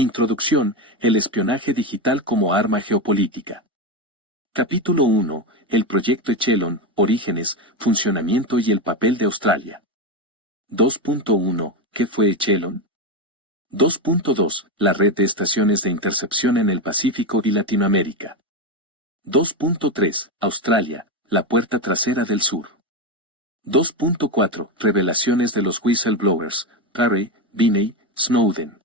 Introducción, el espionaje digital como arma geopolítica. Capítulo 1, el proyecto Echelon, orígenes, funcionamiento y el papel de Australia. 2.1, ¿qué fue Echelon? 2.2, la red de estaciones de intercepción en el Pacífico y Latinoamérica. 2.3, Australia, la puerta trasera del sur. 2.4, revelaciones de los whistleblowers, Parry, Binney, Snowden.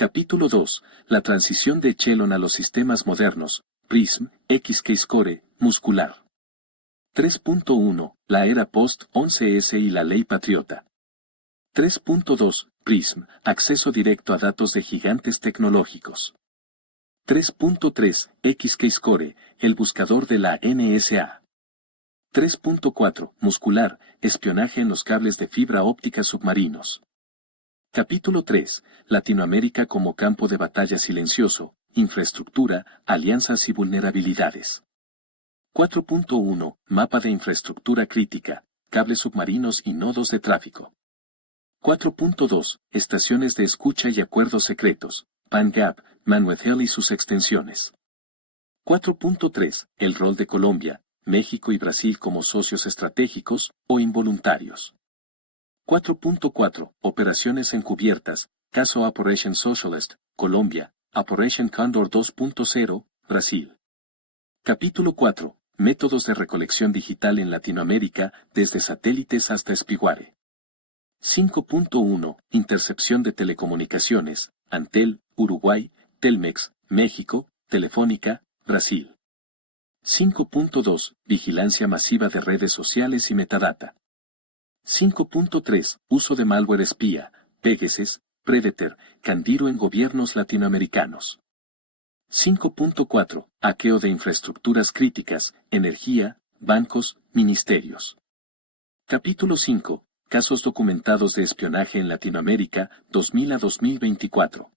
Capítulo 2, la transición de Echelon a los sistemas modernos, PRISM, XKeyscore, muscular. 3.1, la era post-11S y la ley patriota. 3.2, PRISM, acceso directo a datos de gigantes tecnológicos. 3.3, XKeyscore, el buscador de la NSA. 3.4, muscular, espionaje en los cables de fibra óptica submarinos. Capítulo 3, Latinoamérica como campo de batalla silencioso, infraestructura, alianzas y vulnerabilidades. 4.1, mapa de infraestructura crítica, cables submarinos y nodos de tráfico. 4.2, estaciones de escucha y acuerdos secretos, PAN-GAP, Manuel y sus extensiones. 4.3, el rol de Colombia, México y Brasil como socios estratégicos o involuntarios. 4.4, operaciones encubiertas, caso Operation Socialist, Colombia, Operation Condor 2.0, Brasil. Capítulo 4, métodos de recolección digital en Latinoamérica, desde satélites hasta Spyware. 5.1, intercepción de telecomunicaciones, Antel, Uruguay, Telmex, México, Telefónica, Brasil. 5.2, vigilancia masiva de redes sociales y metadata. 5.3, uso de malware espía, Pegasus, Predator, Candiru en gobiernos latinoamericanos. 5.4, hackeo de infraestructuras críticas, energía, bancos, ministerios. Capítulo 5, casos documentados de espionaje en Latinoamérica, 2000 a 2024.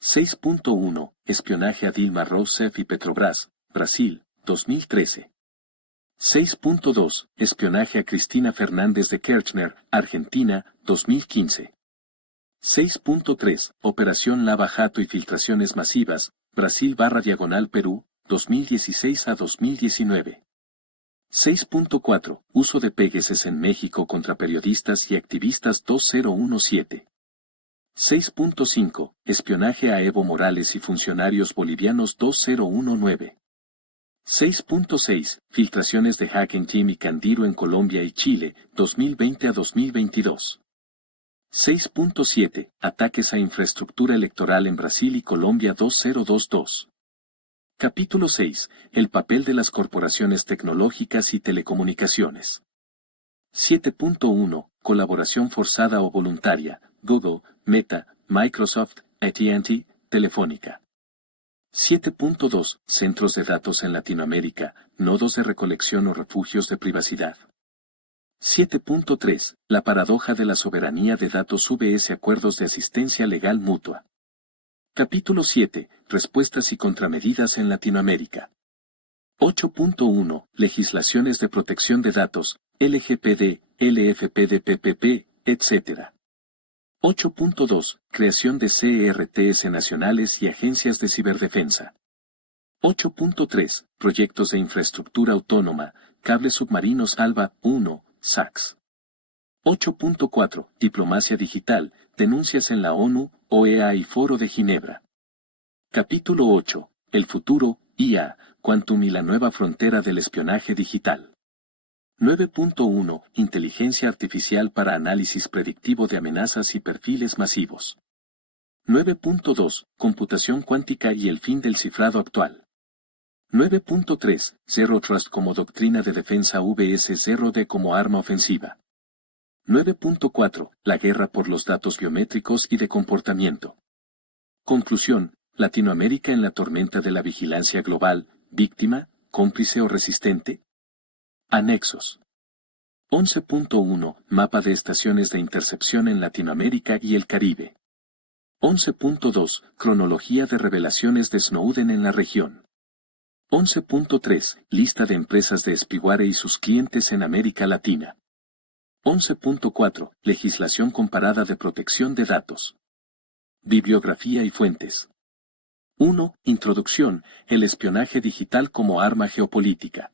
6.1, espionaje a Dilma Rousseff y Petrobras, Brasil, 2013. 6.2, espionaje a Cristina Fernández de Kirchner, Argentina, 2015. 6.3, Operación Lava Jato y filtraciones masivas, Brasil/Perú, 2016 a 2019. 6.4, uso de Pegasus en México contra periodistas y activistas 2017. 6.5, espionaje a Evo Morales y funcionarios bolivianos 2019. 6.6, filtraciones de Hacking Team y Candiru en Colombia y Chile, 2020 a 2022. 6.7, ataques a infraestructura electoral en Brasil y Colombia 2022. Capítulo 6, el papel de las corporaciones tecnológicas y telecomunicaciones. 7.1, colaboración forzada o voluntaria, Google, Meta, Microsoft, AT&T, Telefónica. 7.2, centros de datos en Latinoamérica, nodos de recolección o refugios de privacidad. 7.3, la paradoja de la soberanía de datos vs acuerdos de asistencia legal mutua. Capítulo 7, respuestas y contramedidas en Latinoamérica. 8.1, legislaciones de protección de datos, LGPD, LFPD-PPP, etc. 8.2, creación de CERTS nacionales y agencias de ciberdefensa. 8.3, proyectos de infraestructura autónoma, cables submarinos ALBA 1, SACS. 8.4, diplomacia digital, denuncias en la ONU, OEA y Foro de Ginebra. Capítulo 8, el futuro, IA, Quantum y la nueva frontera del espionaje digital. 9.1, inteligencia artificial para análisis predictivo de amenazas y perfiles masivos. 9.2, computación cuántica y el fin del cifrado actual. 9.3, Zero Trust como doctrina de defensa vs Zero D como arma ofensiva. 9.4, la guerra por los datos biométricos y de comportamiento. Conclusión, Latinoamérica en la tormenta de la vigilancia global, víctima, cómplice o resistente. Anexos. 11.1, mapa de estaciones de intercepción en Latinoamérica y el Caribe. 11.2, cronología de revelaciones de Snowden en la región. 11.3, lista de empresas de Spyware y sus clientes en América Latina. 11.4, legislación comparada de protección de datos. Bibliografía y fuentes. 1. Introducción, el espionaje digital como arma geopolítica.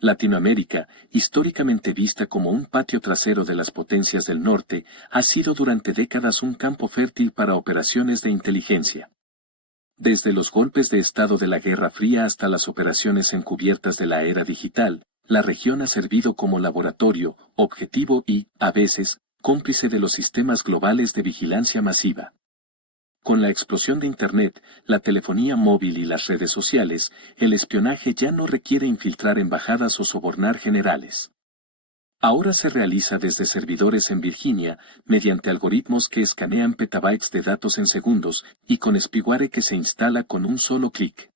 Latinoamérica, históricamente vista como un patio trasero de las potencias del norte, ha sido durante décadas un campo fértil para operaciones de inteligencia. Desde los golpes de Estado de la Guerra Fría hasta las operaciones encubiertas de la era digital, la región ha servido como laboratorio, objetivo y, a veces, cómplice de los sistemas globales de vigilancia masiva. Con la explosión de Internet, la telefonía móvil y las redes sociales, el espionaje ya no requiere infiltrar embajadas o sobornar generales. Ahora se realiza desde servidores en Virginia, mediante algoritmos que escanean petabytes de datos en segundos, y con spyware que se instala con un solo clic.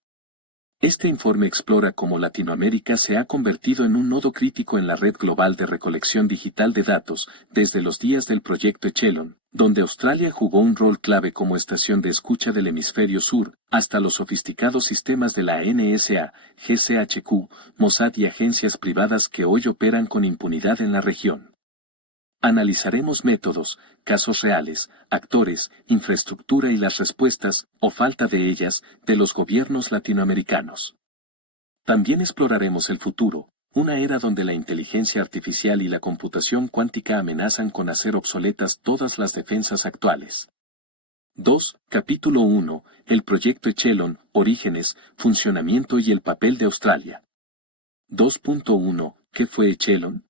Este informe explora cómo Latinoamérica se ha convertido en un nodo crítico en la red global de recolección digital de datos, desde los días del proyecto Echelon, donde Australia jugó un rol clave como estación de escucha del hemisferio sur, hasta los sofisticados sistemas de la NSA, GCHQ, Mossad y agencias privadas que hoy operan con impunidad en la región. Analizaremos métodos, casos reales, actores, infraestructura y las respuestas, o falta de ellas, de los gobiernos latinoamericanos. También exploraremos el futuro, una era donde la inteligencia artificial y la computación cuántica amenazan con hacer obsoletas todas las defensas actuales. 2. Capítulo 1. El proyecto Echelon, orígenes, funcionamiento y el papel de Australia. 2.1. ¿Qué fue Echelon?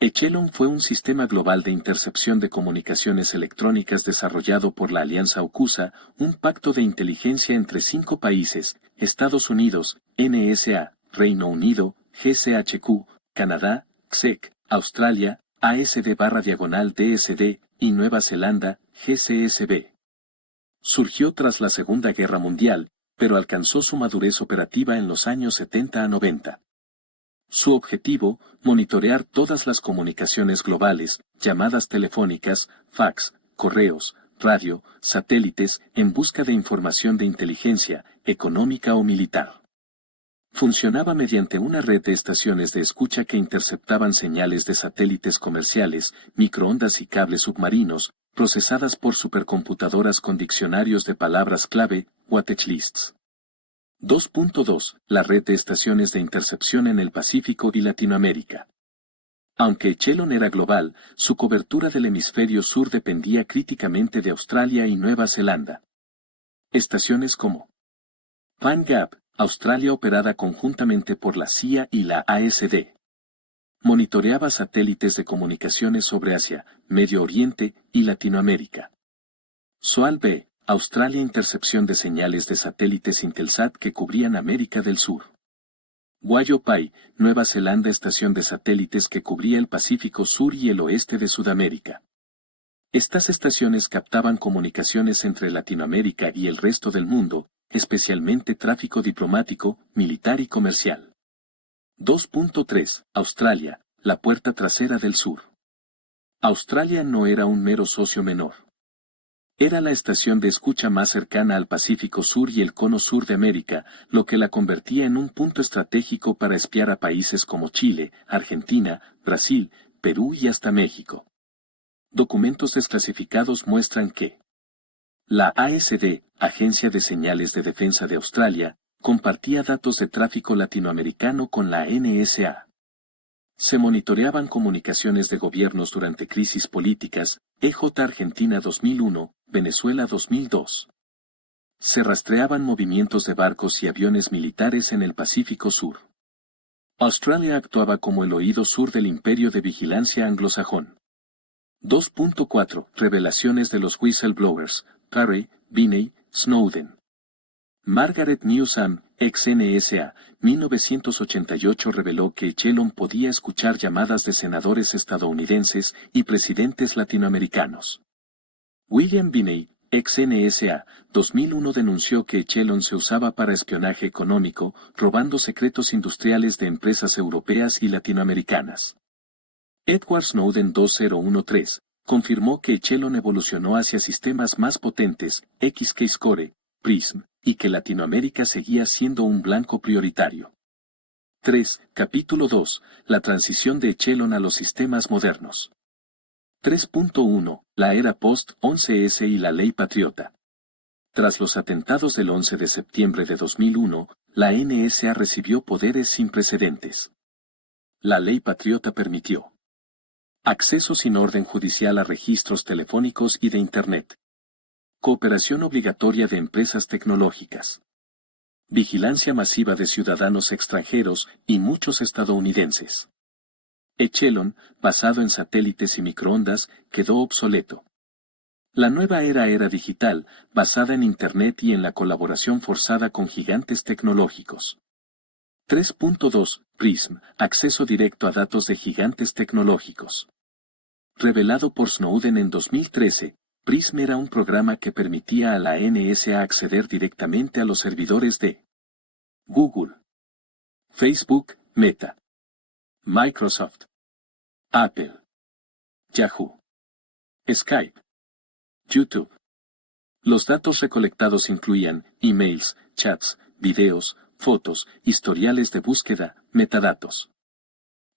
Echelon fue un sistema global de intercepción de comunicaciones electrónicas desarrollado por la Alianza AUKUSA, un pacto de inteligencia entre 5 países, Estados Unidos, NSA, Reino Unido, GCHQ, Canadá, CSEC, Australia, ASD/DSD, y Nueva Zelanda, GCSB. Surgió tras la Segunda Guerra Mundial, pero alcanzó su madurez operativa en los años 70 a 90. Su objetivo, monitorear todas las comunicaciones globales, llamadas telefónicas, fax, correos, radio, satélites, en busca de información de inteligencia, económica o militar. Funcionaba mediante una red de estaciones de escucha que interceptaban señales de satélites comerciales, microondas y cables submarinos, procesadas por supercomputadoras con diccionarios de palabras clave, watchlists. 2.2. La red de estaciones de intercepción en el Pacífico y Latinoamérica. Aunque Echelon era global, su cobertura del hemisferio sur dependía críticamente de Australia y Nueva Zelanda. Estaciones como PanGap, Australia operada conjuntamente por la CIA y la ASD. Monitoreaba satélites de comunicaciones sobre Asia, Medio Oriente y Latinoamérica. SOAL-B, Australia intercepción de señales de satélites Intelsat que cubrían América del Sur. WIOPAI, Nueva Zelanda estación de satélites que cubría el Pacífico Sur y el oeste de Sudamérica. Estas estaciones captaban comunicaciones entre Latinoamérica y el resto del mundo, especialmente tráfico diplomático, militar y comercial. 2.3. Australia, la puerta trasera del sur. Australia no era un mero socio menor. Era la estación de escucha más cercana al Pacífico Sur y el cono sur de América, lo que la convertía en un punto estratégico para espiar a países como Chile, Argentina, Brasil, Perú y hasta México. Documentos desclasificados muestran que la ASD, Agencia de Señales de Defensa de Australia, compartía datos de tráfico latinoamericano con la NSA. Se monitoreaban comunicaciones de gobiernos durante crisis políticas, EJ Argentina 2001, Venezuela 2002. Se rastreaban movimientos de barcos y aviones militares en el Pacífico Sur. Australia actuaba como el oído sur del imperio de vigilancia anglosajón. 2.4. Revelaciones de los whistleblowers, Parry, Binney, Snowden. Margaret Newsam, ex-NSA, 1988 reveló que Echelon podía escuchar llamadas de senadores estadounidenses y presidentes latinoamericanos. William Binney, ex-NSA, 2001 denunció que Echelon se usaba para espionaje económico, robando secretos industriales de empresas europeas y latinoamericanas. Edward Snowden 2013 confirmó que Echelon evolucionó hacia sistemas más potentes, Xkeyscore, PRISM, y que Latinoamérica seguía siendo un blanco prioritario. 3. Capítulo 2. La transición de Echelon a los sistemas modernos. 3.1. La era post-11S y la ley patriota. Tras los atentados del 11 de septiembre de 2001, la NSA recibió poderes sin precedentes. La ley patriota permitió acceso sin orden judicial a registros telefónicos y de Internet. Cooperación obligatoria de empresas tecnológicas. Vigilancia masiva de ciudadanos extranjeros y muchos estadounidenses. Echelon, basado en satélites y microondas, quedó obsoleto. La nueva era digital, basada en Internet y en la colaboración forzada con gigantes tecnológicos. 3.2. PRISM, acceso directo a datos de gigantes tecnológicos. Revelado por Snowden en 2013, PRISM era un programa que permitía a la NSA acceder directamente a los servidores de Google, Facebook, Meta, Microsoft, Apple, Yahoo, Skype, YouTube. Los datos recolectados incluían emails, chats, videos, fotos, historiales de búsqueda, metadatos.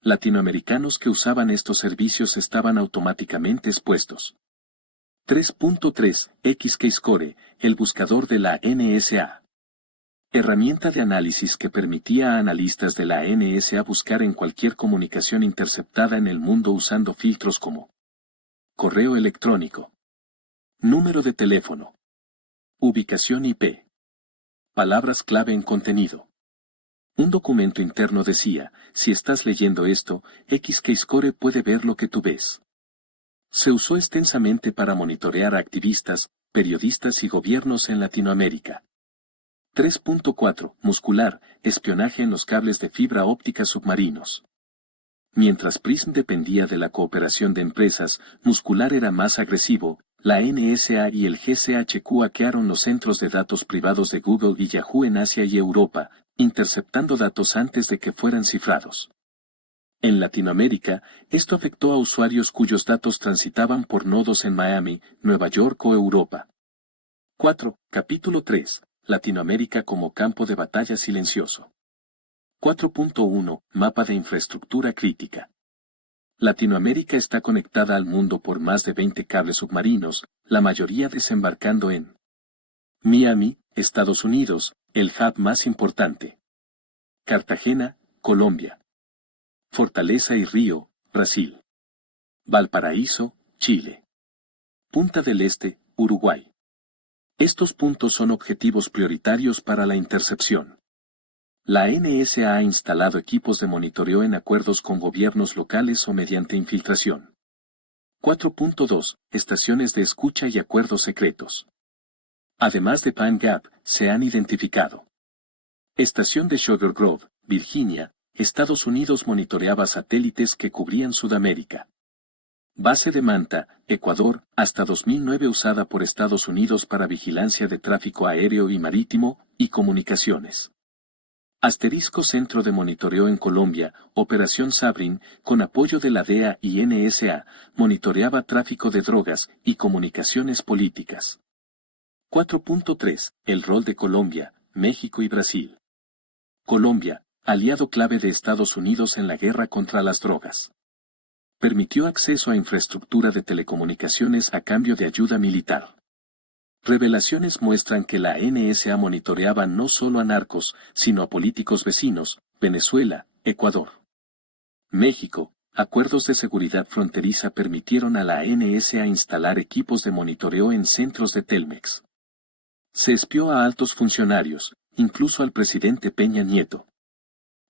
Latinoamericanos que usaban estos servicios estaban automáticamente expuestos. 3.3. XKeyscore, el buscador de la NSA. Herramienta de análisis que permitía a analistas de la NSA buscar en cualquier comunicación interceptada en el mundo usando filtros como correo electrónico, número de teléfono, ubicación IP, palabras clave en contenido. Un documento interno decía, si estás leyendo esto, XKeyscore puede ver lo que tú ves. Se usó extensamente para monitorear a activistas, periodistas y gobiernos en Latinoamérica. 3.4. Muscular, espionaje en los cables de fibra óptica submarinos. Mientras PRISM dependía de la cooperación de empresas, Muscular era más agresivo. La NSA y el GCHQ hackearon los centros de datos privados de Google y Yahoo en Asia y Europa, interceptando datos antes de que fueran cifrados. En Latinoamérica, esto afectó a usuarios cuyos datos transitaban por nodos en Miami, Nueva York o Europa. 4. Capítulo 3. Latinoamérica como campo de batalla silencioso. 4.1. Mapa de infraestructura crítica. Latinoamérica está conectada al mundo por más de 20 cables submarinos, la mayoría desembarcando en Miami, Estados Unidos, el hub más importante. Cartagena, Colombia. Fortaleza y Río, Brasil. Valparaíso, Chile. Punta del Este, Uruguay. Estos puntos son objetivos prioritarios para la intercepción. La NSA ha instalado equipos de monitoreo en acuerdos con gobiernos locales o mediante infiltración. 4.2. Estaciones de escucha y acuerdos secretos. Además de Pine Gap, se han identificado. Estación de Sugar Grove, Virginia, Estados Unidos monitoreaba satélites que cubrían Sudamérica. Base de Manta, Ecuador, hasta 2009 usada por Estados Unidos para vigilancia de tráfico aéreo y marítimo, y comunicaciones. Asterisco Centro de Monitoreo en Colombia, Operación Sabrin, con apoyo de la DEA y NSA, monitoreaba tráfico de drogas y comunicaciones políticas. 4.3. El rol de Colombia, México y Brasil. Colombia, aliado clave de Estados Unidos en la guerra contra las drogas. Permitió acceso a infraestructura de telecomunicaciones a cambio de ayuda militar. Revelaciones muestran que la NSA monitoreaba no solo a narcos, sino a políticos vecinos, Venezuela, Ecuador. México, acuerdos de seguridad fronteriza permitieron a la NSA instalar equipos de monitoreo en centros de Telmex. Se espió a altos funcionarios, incluso al presidente Peña Nieto.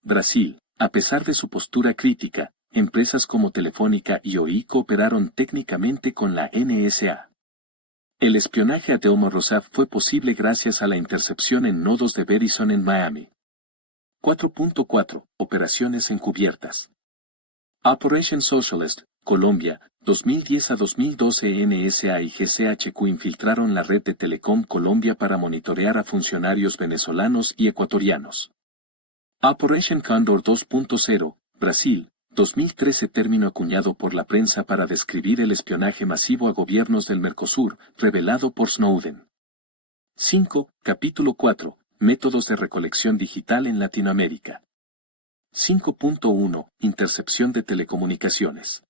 Brasil, a pesar de su postura crítica, empresas como Telefónica y OI cooperaron técnicamente con la NSA. El espionaje a Dilma Rousseff fue posible gracias a la intercepción en nodos de Verizon en Miami. 4.4. Operaciones encubiertas. Operation Socialist, Colombia, 2010 a 2012 NSA y GCHQ infiltraron la red de Telecom Colombia para monitorear a funcionarios venezolanos y ecuatorianos. Operation Condor 2.0, Brasil, 2013 término acuñado por la prensa para describir el espionaje masivo a gobiernos del Mercosur, revelado por Snowden. 5. Capítulo 4. Métodos de recolección digital en Latinoamérica. 5.1. Intercepción de telecomunicaciones.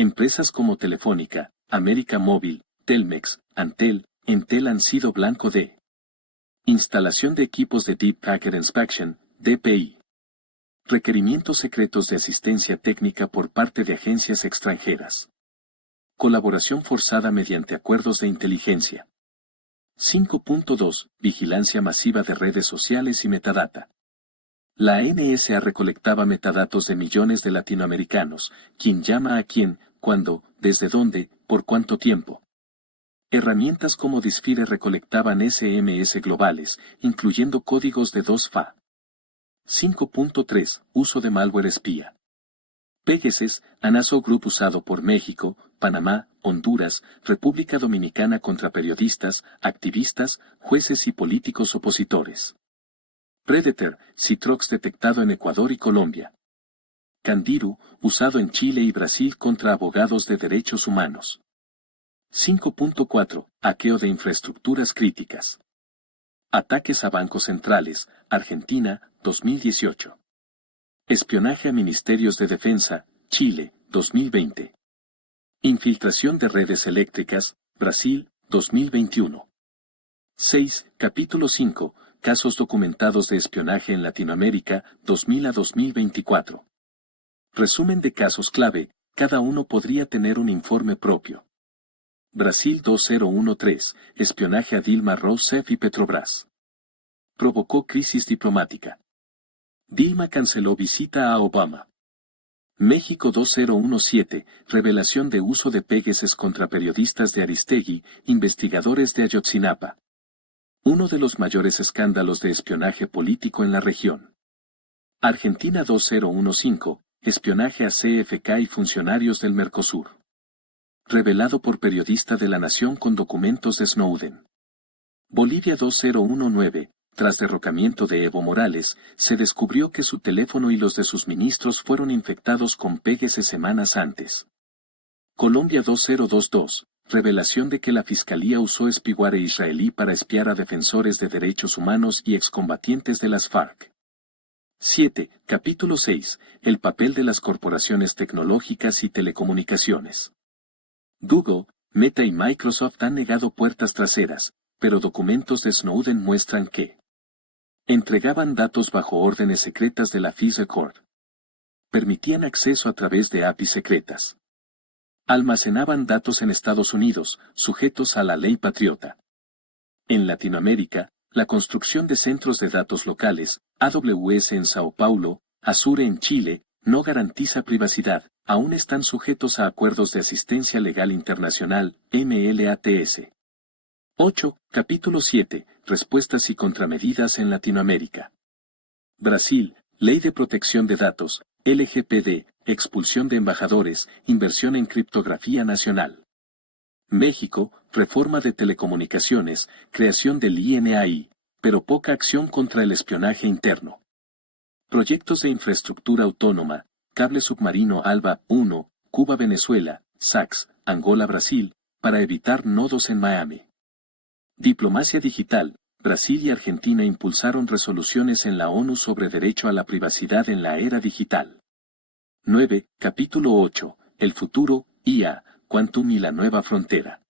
Empresas como Telefónica, América Móvil, Telmex, Antel, Entel han sido blanco de instalación de equipos de Deep Packet Inspection, DPI. Requerimientos secretos de asistencia técnica por parte de agencias extranjeras. Colaboración forzada mediante acuerdos de inteligencia. 5.2. Vigilancia masiva de redes sociales y metadata. La NSA recolectaba metadatos de millones de latinoamericanos, quién llama a quién, cuándo, desde dónde, por cuánto tiempo. Herramientas como Disfire recolectaban SMS globales, incluyendo códigos de 2FA. 5.3. Uso de malware espía. Pegasus, Anaso Group usado por México, Panamá, Honduras, República Dominicana contra periodistas, activistas, jueces y políticos opositores. Predator, Citrox detectado en Ecuador y Colombia. Candiru, usado en Chile y Brasil contra abogados de derechos humanos. 5.4. Hackeo de infraestructuras críticas. Ataques a bancos centrales, Argentina, 2018. Espionaje a ministerios de defensa, Chile, 2020. Infiltración de redes eléctricas, Brasil, 2021. 6. Capítulo 5. Casos documentados de espionaje en Latinoamérica, 2000 a 2024. Resumen de casos clave, cada uno podría tener un informe propio. Brasil 2013, espionaje a Dilma Rousseff y Petrobras. Provocó crisis diplomática. Dilma canceló visita a Obama. México 2017, revelación de uso de Pegasus contra periodistas de Aristegui, investigadores de Ayotzinapa. Uno de los mayores escándalos de espionaje político en la región. Argentina 2015, espionaje a CFK y funcionarios del Mercosur. Revelado por periodista de La Nación con documentos de Snowden. Bolivia 2019, tras derrocamiento de Evo Morales, se descubrió que su teléfono y los de sus ministros fueron infectados con Pegasus semanas antes. Colombia 2022, revelación de que la Fiscalía usó spyware israelí para espiar a defensores de derechos humanos y excombatientes de las FARC. 7. Capítulo 6. El papel de las corporaciones tecnológicas y telecomunicaciones. Google, Meta y Microsoft han negado puertas traseras, pero documentos de Snowden muestran que entregaban datos bajo órdenes secretas de la FISA Court. Permitían acceso a través de APIs secretas. Almacenaban datos en Estados Unidos, sujetos a la ley patriota. En Latinoamérica, la construcción de centros de datos locales, AWS en Sao Paulo, Azure en Chile, no garantiza privacidad, aún están sujetos a acuerdos de asistencia legal internacional, MLATS. 8. Capítulo 7. Respuestas y contramedidas en Latinoamérica. Brasil, Ley de Protección de Datos, LGPD, expulsión de embajadores, inversión en criptografía nacional. México, reforma de telecomunicaciones, creación del INAI, pero poca acción contra el espionaje interno. Proyectos de infraestructura autónoma, cable submarino ALBA 1, Cuba-Venezuela, SACS, Angola-Brasil, para evitar nodos en Miami. Diplomacia digital, Brasil y Argentina impulsaron resoluciones en la ONU sobre derecho a la privacidad en la era digital. 9. Capítulo 8. El futuro, IA, Quantum y la nueva frontera.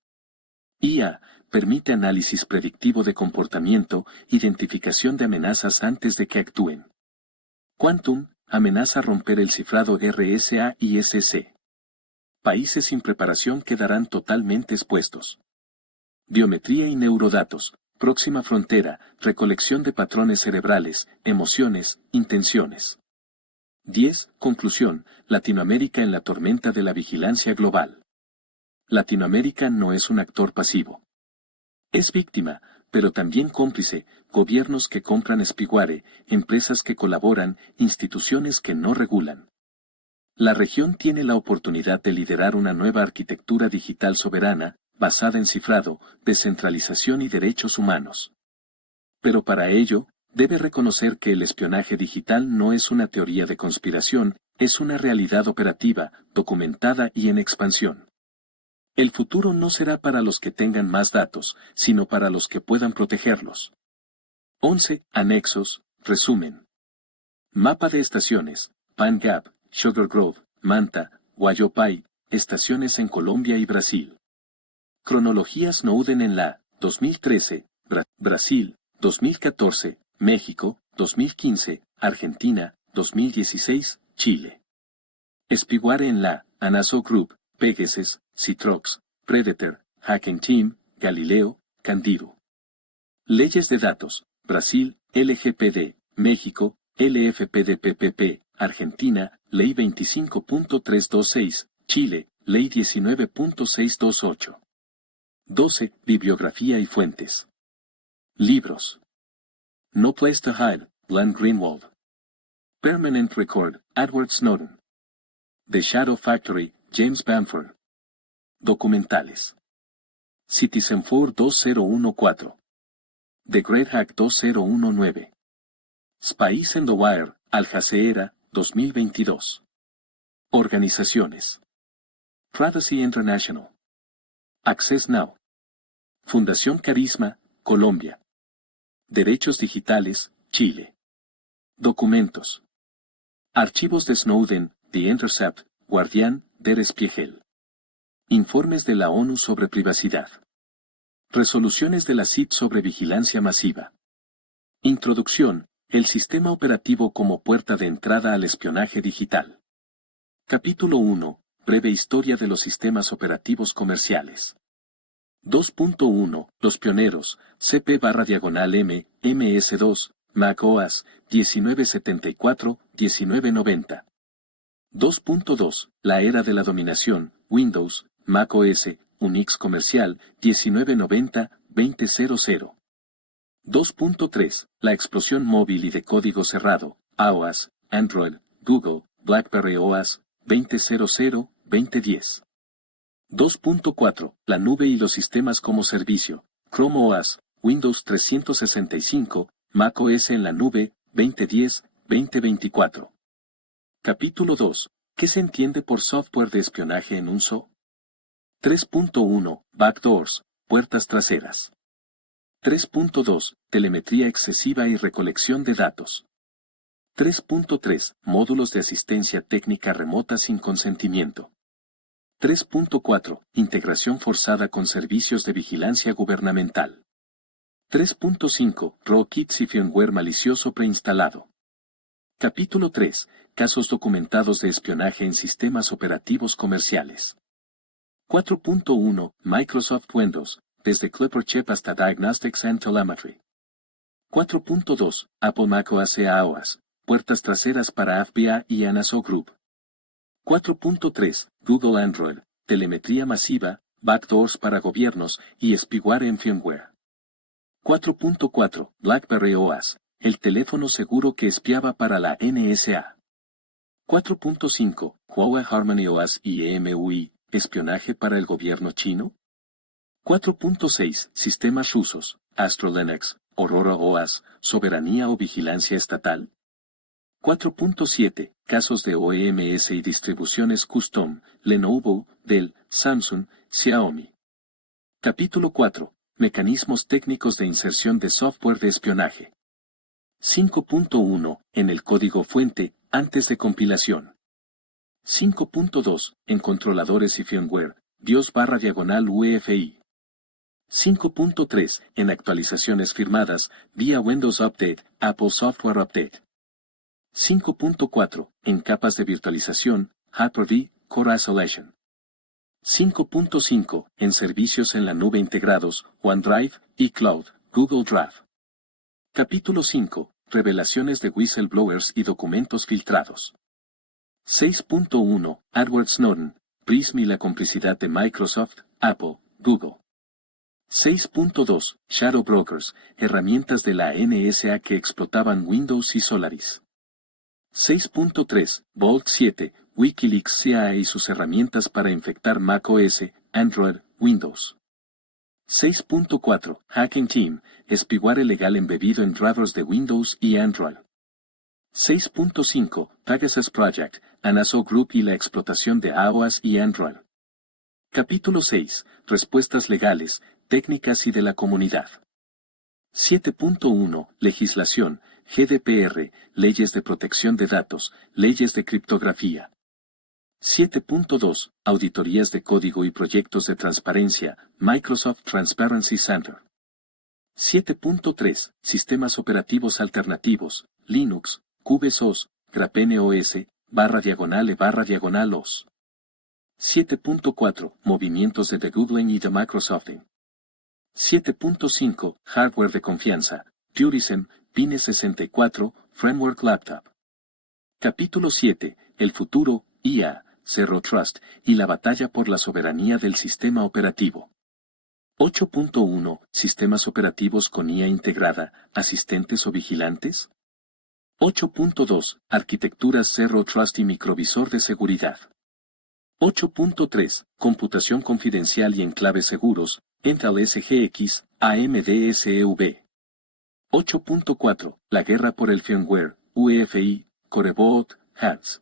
IA, permite análisis predictivo de comportamiento, identificación de amenazas antes de que actúen. Quantum, amenaza romper el cifrado RSA-ISC. Países sin preparación quedarán totalmente expuestos. Biometría y neurodatos, próxima frontera, recolección de patrones cerebrales, emociones, intenciones. 10. Conclusión, Latinoamérica en la tormenta de la vigilancia global. Latinoamérica no es un actor pasivo. Es víctima, pero también cómplice, gobiernos que compran spyware, empresas que colaboran, instituciones que no regulan. La región tiene la oportunidad de liderar una nueva arquitectura digital soberana, basada en cifrado, descentralización y derechos humanos. Pero para ello, debe reconocer que el espionaje digital no es una teoría de conspiración, es una realidad operativa, documentada y en expansión. El futuro no será para los que tengan más datos, sino para los que puedan protegerlos. 11. Anexos, resumen. Mapa de estaciones, Pan Gap, Sugar Grove, Manta, Huayopay, estaciones en Colombia y Brasil. Cronología Snowden en la 2013, Brasil, 2014, México, 2015, Argentina, 2016, Chile. Spyware en la Anaso Group, Pegasus, Citrox, Predator, Hacking Team, Galileo, Candiru. Leyes de datos, Brasil, LGPD, México, LFPD-PPP, Argentina, Ley 25.326, Chile, Ley 19.628. 12. Bibliografía y fuentes. Libros. No Place to Hide, Glenn Greenwald. Permanent Record, Edward Snowden. The Shadow Factory, James Bamford. Documentales. Citizenfour 2014. The Great Hack 2019. Spies and the Wire, Al Jazeera, 2022. Organizaciones. Privacy International. Access Now. Fundación Carisma, Colombia. Derechos Digitales, Chile. Documentos. Archivos de Snowden, The Intercept, Guardián, Der Spiegel. Informes de la ONU sobre privacidad. Resoluciones de la CID sobre vigilancia masiva. Introducción, el sistema operativo como puerta de entrada al espionaje digital. Capítulo 1, breve historia de los sistemas operativos comerciales. 2.1, Los pioneros, CP/M, MS2, Mac OS, 1974-1990. 2.2, La era de la dominación, Windows, Mac OS, Unix comercial, 1990-2000. 2.3, La explosión móvil y de código cerrado, iOS, Android, Google, BlackBerry OS, 2000-2010. 2.4, La nube y los sistemas como servicio, Chrome OS, Windows 365, Mac OS en la nube, 2010-2024. Capítulo 2, ¿qué se entiende por software de espionaje en uso? 3.1, Backdoors, puertas traseras. 3.2, Telemetría excesiva y recolección de datos. 3.3, Módulos de asistencia técnica remota sin consentimiento. 3.4, Integración forzada con servicios de vigilancia gubernamental. 3.5, Rootkits y firmware malicioso preinstalado. Capítulo 3, Casos documentados de espionaje en sistemas operativos comerciales. 4.1, Microsoft Windows, desde CleverChef hasta Diagnostics and Telemetry. 4.2, Apple macOS iOS, puertas traseras para FBI y Anaso Group. 4.3, Google Android, telemetría masiva, backdoors para gobiernos y spyware en firmware. 4.4, BlackBerry OS, el teléfono seguro que espiaba para la NSA. 4.5, Huawei Harmony OS y EMUI, espionaje para el gobierno chino. 4.6, sistemas rusos, Astro Linux, Aurora OS, soberanía o vigilancia estatal. 4.7, casos de OEMS y distribuciones custom, Lenovo, Dell, Samsung, Xiaomi. Capítulo 4, mecanismos técnicos de inserción de software de espionaje. 5.1, en el código fuente, antes de compilación. 5.2, en controladores y firmware, BIOS/UEFI. 5.3, en actualizaciones firmadas, vía Windows Update, Apple Software Update. 5.4, en capas de virtualización, Hyper-V, Core Isolation. 5.5, en servicios en la nube integrados, OneDrive, iCloud, Google Drive. Capítulo 5, revelaciones de whistleblowers y documentos filtrados. 6.1, Edward Snowden, Prism y la complicidad de Microsoft, Apple, Google. 6.2, Shadow Brokers, herramientas de la NSA que explotaban Windows y Solaris. 6.3, Vault 7, Wikileaks CIA y sus herramientas para infectar macOS, Android, Windows. 6.4, Hacking Team, spyware legal embebido en drivers de Windows y Android. 6.5, Pegasus Project, Anaso Group y la explotación de iOS y Android. Capítulo 6, respuestas legales, técnicas y de la comunidad. 7.1, legislación, GDPR, leyes de protección de datos, leyes de criptografía. 7.2. Auditorías de código y proyectos de transparencia, Microsoft Transparency Center. 7.3. Sistemas operativos alternativos, Linux, QBSOS, Grapene OS, /E/OS. 7.4. Movimientos de The Googling y de Microsoft. 7.5. Hardware de confianza, Purism, Pine64, Framework Laptop. Capítulo 7. El futuro, IA, Zero Trust, y la batalla por la soberanía del sistema operativo. 8.1. Sistemas operativos con IA integrada, asistentes o vigilantes. 8.2. Arquitecturas Zero Trust y microvisor de seguridad. 8.3. Computación confidencial y enclaves seguros, Intel SGX, AMD SEV. 8.4. La guerra por el firmware, UEFI, Coreboot, HANS.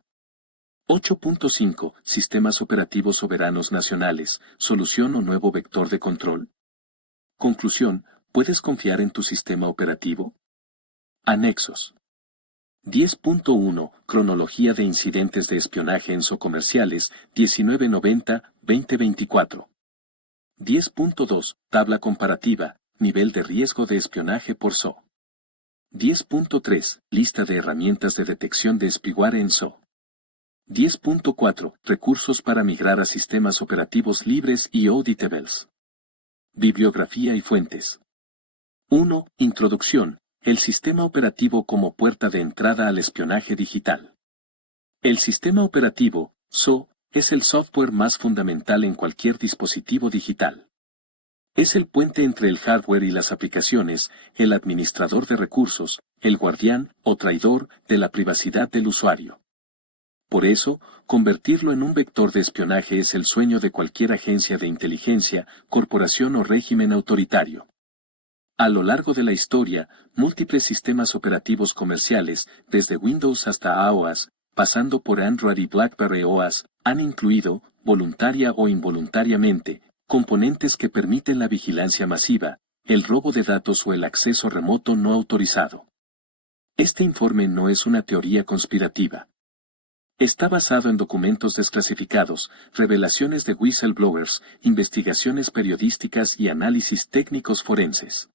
8.5. Sistemas operativos soberanos nacionales, solución o nuevo vector de control. Conclusión, ¿puedes confiar en tu sistema operativo? Anexos. 10.1. Cronología de incidentes de espionaje en SO comerciales, 1990-2024. 10.2. Tabla comparativa, nivel de riesgo de espionaje por SO. 10.3. Lista de herramientas de detección de spyware en SO. 10.4. Recursos para migrar a sistemas operativos libres y auditables. Bibliografía y fuentes. 1. Introducción. El sistema operativo como puerta de entrada al espionaje digital. El sistema operativo, SO, es el software más fundamental en cualquier dispositivo digital. Es el puente entre el hardware y las aplicaciones, el administrador de recursos, el guardián o traidor de la privacidad del usuario. Por eso, convertirlo en un vector de espionaje es el sueño de cualquier agencia de inteligencia, corporación o régimen autoritario. A lo largo de la historia, múltiples sistemas operativos comerciales, desde Windows hasta iOS, pasando por Android y BlackBerry OS, han incluido, voluntaria o involuntariamente, componentes que permiten la vigilancia masiva, el robo de datos o el acceso remoto no autorizado. Este informe no es una teoría conspirativa. Está basado en documentos desclasificados, revelaciones de whistleblowers, investigaciones periodísticas y análisis técnicos forenses.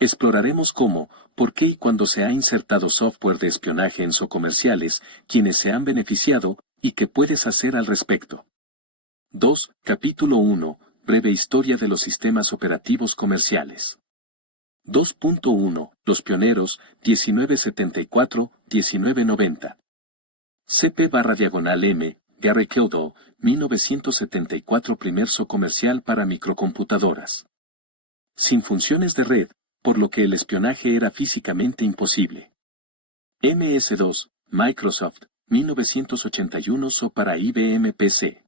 Exploraremos cómo, por qué y cuándo se ha insertado software de espionaje en SO comerciales, quienes se han beneficiado, y qué puedes hacer al respecto. 2. Capítulo 1. Breve historia de los sistemas operativos comerciales. 2.1. Los pioneros, 1974-1990. CP/M, Gary Kildall, 1974. Primer SO comercial para microcomputadoras. Sin funciones de red, por lo que el espionaje era físicamente imposible. MS2, Microsoft, 1981. SO para IBM PC.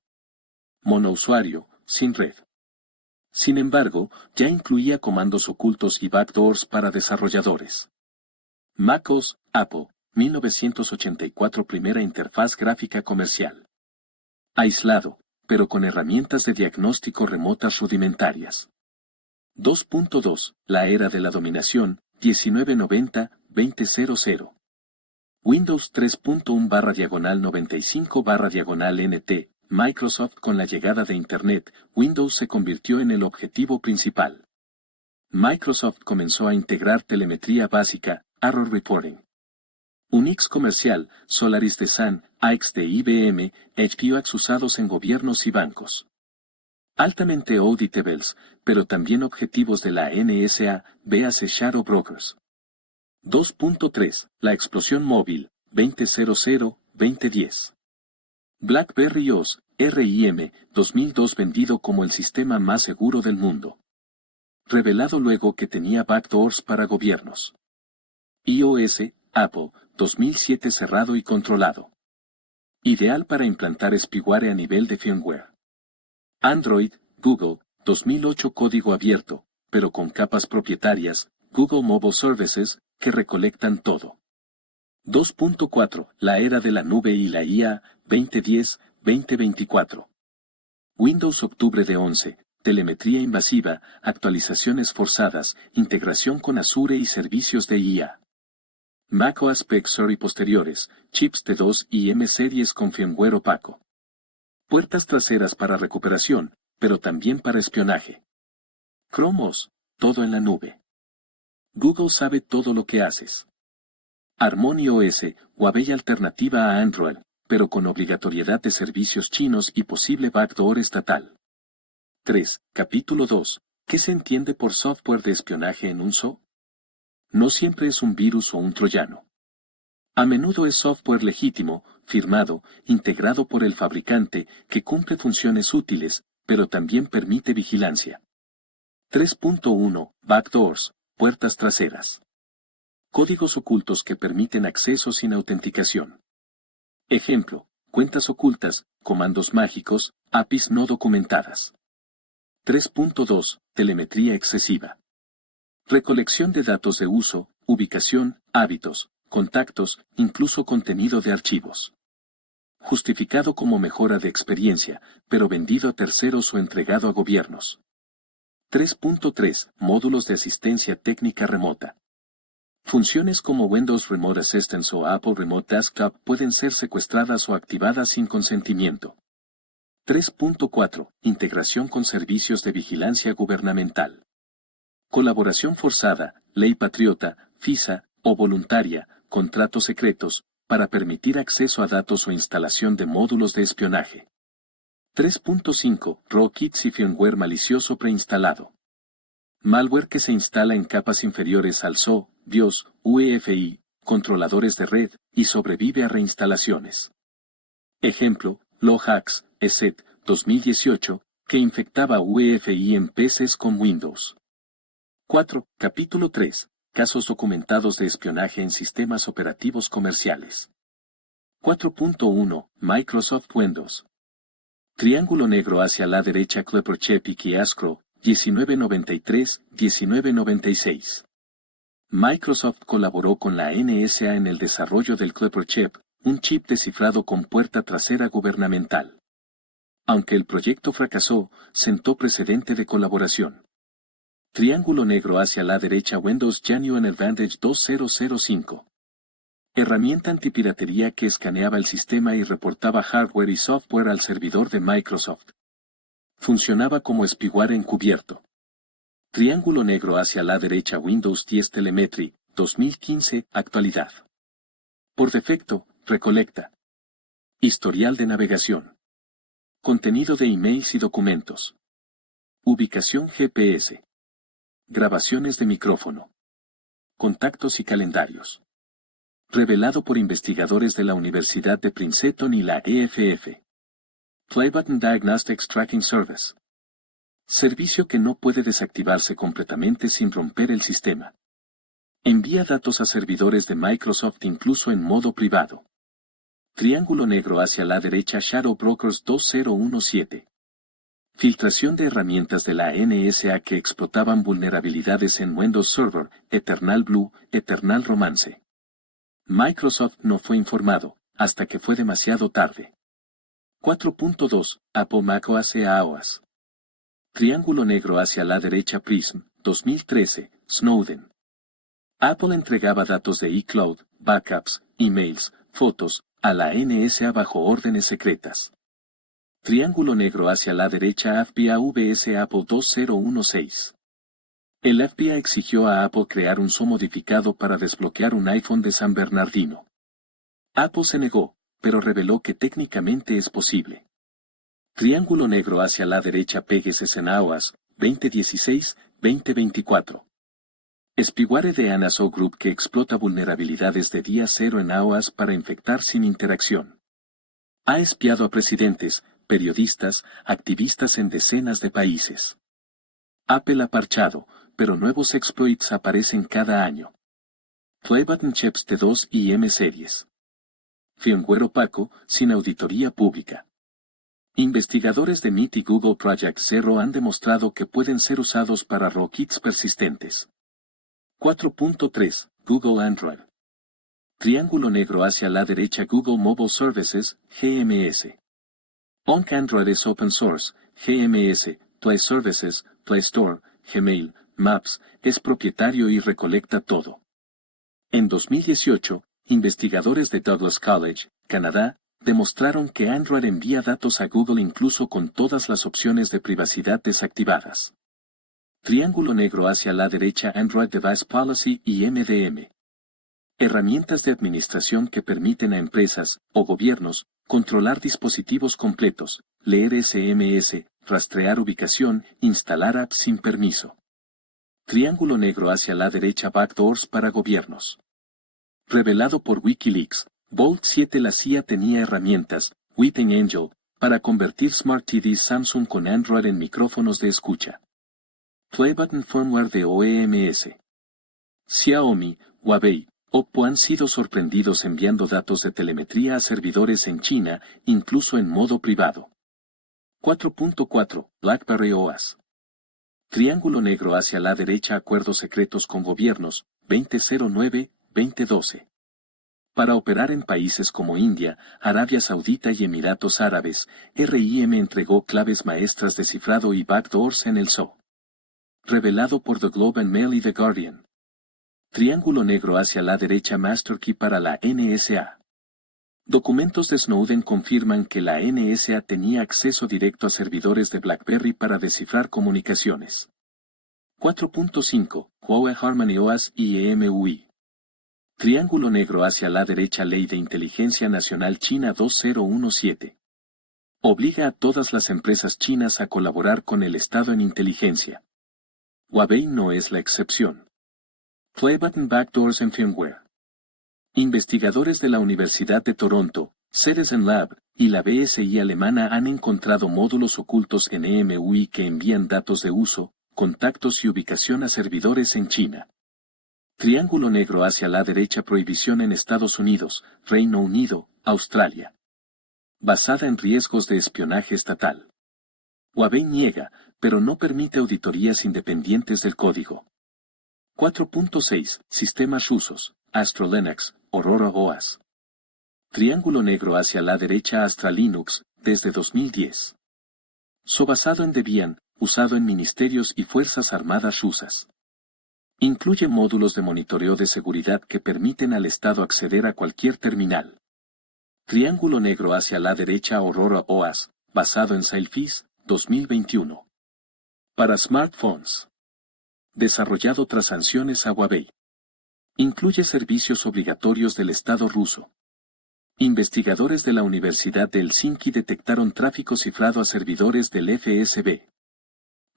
Monousuario, sin red. Sin embargo, ya incluía comandos ocultos y backdoors para desarrolladores. MacOS, Apple, 1984. Primera interfaz gráfica comercial. Aislado, pero con herramientas de diagnóstico remotas rudimentarias. 2.2. La era de la dominación, 1990-2000. Windows 3.1/95/NT. Microsoft. Con la llegada de Internet, Windows se convirtió en el objetivo principal. Microsoft comenzó a integrar telemetría básica, Error Reporting. Unix comercial, Solaris de Sun, AX de IBM, HPUX usados en gobiernos y bancos. Altamente auditables, pero también objetivos de la NSA, véase Shadow Brokers. 2.3. La explosión móvil, 2000-2010. BlackBerry OS, RIM, 2002. Vendido como el sistema más seguro del mundo. Revelado luego que tenía backdoors para gobiernos. iOS, Apple, 2007. Cerrado y controlado. Ideal para implantar spyware a nivel de firmware. Android, Google, 2008. Código abierto, pero con capas propietarias, Google Mobile Services, que recolectan todo. 2.4. La era de la nube y la IA, 2010-2024. Windows. Octubre de 11. Telemetría invasiva, actualizaciones forzadas, integración con Azure y servicios de IA. macOS Big Sur y posteriores, chips T2 y M-Series con firmware opaco. Puertas traseras para recuperación, pero también para espionaje. Chrome OS, todo en la nube. Google sabe todo lo que haces. Harmony OS, Huawei alternativa a Android, pero con obligatoriedad de servicios chinos y posible backdoor estatal. 3. Capítulo 2. ¿Qué se entiende por software de espionaje en un SOC? No siempre es un virus o un troyano. A menudo es software legítimo, firmado, integrado por el fabricante, que cumple funciones útiles, pero también permite vigilancia. 3.1. Backdoors, puertas traseras. Códigos ocultos que permiten acceso sin autenticación. Ejemplo, cuentas ocultas, comandos mágicos, APIs no documentadas. 3.2. Telemetría excesiva. Recolección de datos de uso, ubicación, hábitos, contactos, incluso contenido de archivos. Justificado como mejora de experiencia, pero vendido a terceros o entregado a gobiernos. 3.3. Módulos de asistencia técnica remota. Funciones como Windows Remote Assistance o Apple Remote Desktop pueden ser secuestradas o activadas sin consentimiento. 3.4. Integración con servicios de vigilancia gubernamental. Colaboración forzada, ley patriota, FISA, o voluntaria, contratos secretos, para permitir acceso a datos o instalación de módulos de espionaje. 3.5. Rootkits y firmware malicioso preinstalado. Malware que se instala en capas inferiores al SO, BIOS, UEFI, controladores de red, y sobrevive a reinstalaciones. Ejemplo, LowHacks, ESET, 2018, que infectaba UEFI en PCs con Windows. 4. Capítulo 3. Casos documentados de espionaje en sistemas operativos comerciales. 4.1. Microsoft Windows. Triángulo negro hacia la derecha CleverChep y Kiascro, 1993-1996. Microsoft colaboró con la NSA en el desarrollo del CleverChep, un chip descifrado con puerta trasera gubernamental. Aunque el proyecto fracasó, sentó precedente de colaboración. Triángulo negro hacia la derecha Windows Genuine Advantage 2005. Herramienta antipiratería que escaneaba el sistema y reportaba hardware y software al servidor de Microsoft. Funcionaba como spyware encubierto. Triángulo negro hacia la derecha Windows 10 Telemetry, 2015, actualidad. Por defecto, recolecta. Historial de navegación. Contenido de emails y documentos. Ubicación GPS. Grabaciones de micrófono. Contactos y calendarios. Revelado por investigadores de la Universidad de Princeton y la EFF. Playbutton Diagnostics Tracking Service. Servicio que no puede desactivarse completamente sin romper el sistema. Envía datos a servidores de Microsoft incluso en modo privado. Triángulo negro hacia la derecha Shadow Brokers 2017. Filtración de herramientas de la NSA que explotaban vulnerabilidades en Windows Server, Eternal Blue, Eternal Romance. Microsoft no fue informado, hasta que fue demasiado tarde. 4.2. Apple macOS iOS. Triángulo negro hacia la derecha Prism, 2013, Snowden. Apple entregaba datos de iCloud, backups, emails, fotos, a la NSA bajo órdenes secretas. Triángulo negro hacia la derecha FBI vs Apple 2016. El FBI exigió a Apple crear un SO modificado para desbloquear un iPhone de San Bernardino. Apple se negó, pero reveló que técnicamente es posible. Triángulo negro hacia la derecha Pegasus en iOS, 2016-2024. Spyware de NSO Group que explota vulnerabilidades de día cero en iOS para infectar sin interacción. Ha espiado a presidentes, periodistas, activistas en decenas de países. Apple ha parchado, pero nuevos exploits aparecen cada año. Playbutton Chips T2 y M Series. Firmware opaco, sin auditoría pública. Investigadores de MIT y Google Project Zero han demostrado que pueden ser usados para rootkits persistentes. 4.3. Google Android. Triángulo negro hacia la derecha Google Mobile Services, GMS. Aunque Android es open source, GMS, Play Services, Play Store, Gmail, Maps, es propietario y recolecta todo. En 2018, investigadores de Douglas College, Canadá, demostraron que Android envía datos a Google incluso con todas las opciones de privacidad desactivadas. Triángulo negro hacia la derecha Android Device Policy y MDM. Herramientas de administración que permiten a empresas, o gobiernos, controlar dispositivos completos, leer SMS, rastrear ubicación, instalar apps sin permiso. Triángulo negro hacia la derecha Backdoors para gobiernos. Revelado por Wikileaks, Bolt 7 la CIA tenía herramientas, Weeping Angel, para convertir Smart TVs Samsung con Android en micrófonos de escucha. Playbutton Firmware de OEMS. Xiaomi, Huawei, Oppo han sido sorprendidos enviando datos de telemetría a servidores en China, incluso en modo privado. 4.4. BlackBerry OAS. Triángulo negro hacia la derecha Acuerdos secretos con gobiernos, 2009-2012. Para operar en países como India, Arabia Saudita y Emiratos Árabes, RIM entregó claves maestras de cifrado y backdoors en el SO. Revelado por The Globe and Mail y The Guardian. Triángulo negro hacia la derecha Masterkey para la NSA. Documentos de Snowden confirman que la NSA tenía acceso directo a servidores de BlackBerry para descifrar comunicaciones. 4.5. Huawei Harmony OAS y EMUI. Triángulo negro hacia la derecha Ley de Inteligencia Nacional China 2017. Obliga a todas las empresas chinas a colaborar con el Estado en inteligencia. Huawei no es la excepción. Playbutton Backdoors en Firmware. Investigadores de la Universidad de Toronto, Citizen Lab, y la BSI alemana han encontrado módulos ocultos en EMUI que envían datos de uso, contactos y ubicación a servidores en China. Triángulo negro hacia la derecha Prohibición en Estados Unidos, Reino Unido, Australia. Basada en riesgos de espionaje estatal. Huawei niega, pero no permite auditorías independientes del código. 4.6. Sistemas rusos, Astra Linux, Aurora OAS. Triángulo negro hacia la derecha Astra Linux, desde 2010. Basado en Debian, usado en ministerios y fuerzas armadas rusas. Incluye módulos de monitoreo de seguridad que permiten al Estado acceder a cualquier terminal. Triángulo negro hacia la derecha Aurora OAS, basado en Sailfish, 2021. Para smartphones. Desarrollado tras sanciones a Huawei. Incluye servicios obligatorios del Estado ruso. Investigadores de la Universidad de Helsinki detectaron tráfico cifrado a servidores del FSB.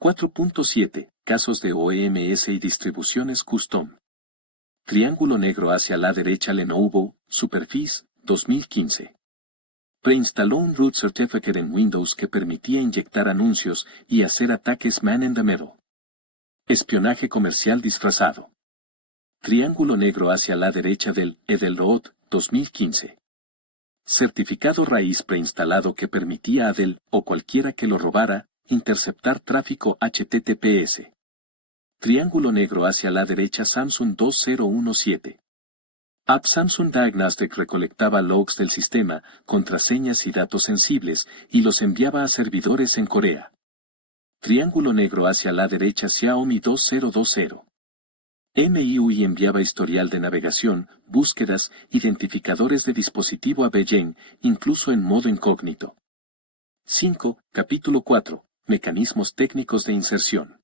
4.7. Casos de OEMS y distribuciones custom. Triángulo negro hacia la derecha Lenovo, Superficie, 2015. Preinstaló un root certificate en Windows que permitía inyectar anuncios y hacer ataques man in the middle. Espionaje comercial disfrazado. Triángulo negro hacia la derecha del Edelroth, 2015. Certificado raíz preinstalado que permitía a Dell, o cualquiera que lo robara, interceptar tráfico HTTPS. Triángulo negro hacia la derecha Samsung 2017. App Samsung Diagnostic recolectaba logs del sistema, contraseñas y datos sensibles, y los enviaba a servidores en Corea. Triángulo negro hacia la derecha Xiaomi 2020. MIUI enviaba historial de navegación, búsquedas, identificadores de dispositivo a Beijing, incluso en modo incógnito. 5. Capítulo 4. Mecanismos técnicos de inserción.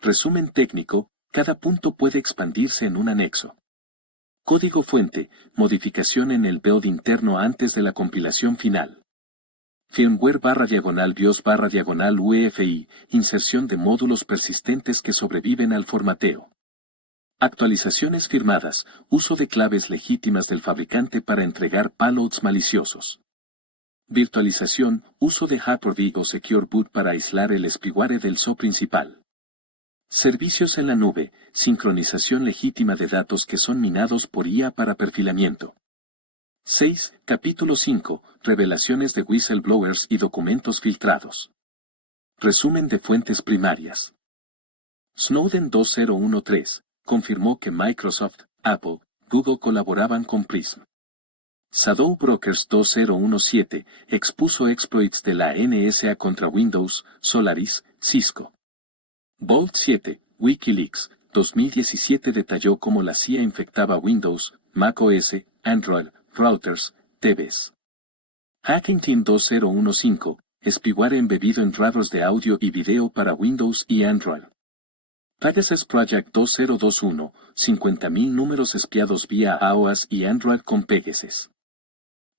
Resumen técnico, cada punto puede expandirse en un anexo. Código fuente, modificación en el build interno antes de la compilación final. Firmware /BIOS /UEFI, inserción de módulos persistentes que sobreviven al formateo. Actualizaciones firmadas, uso de claves legítimas del fabricante para entregar payloads maliciosos. Virtualización, uso de Hyper-V o Secure Boot para aislar el spyware del SO principal. Servicios en la nube, sincronización legítima de datos que son minados por IA para perfilamiento. 6. Capítulo 5. Revelaciones de whistleblowers y documentos filtrados. Resumen de fuentes primarias. Snowden 2013 confirmó que Microsoft, Apple, Google colaboraban con Prism. Shadow Brokers 2017 expuso exploits de la NSA contra Windows, Solaris, Cisco. Bolt 7, Wikileaks, 2017 detalló cómo la CIA infectaba Windows, macOS, Android, routers, TVs. Hacking Team 2015, spyware embebido en drivers de audio y video para Windows y Android. Pegasus Project 2021, 50.000 números espiados vía iOS y Android con Pegasus.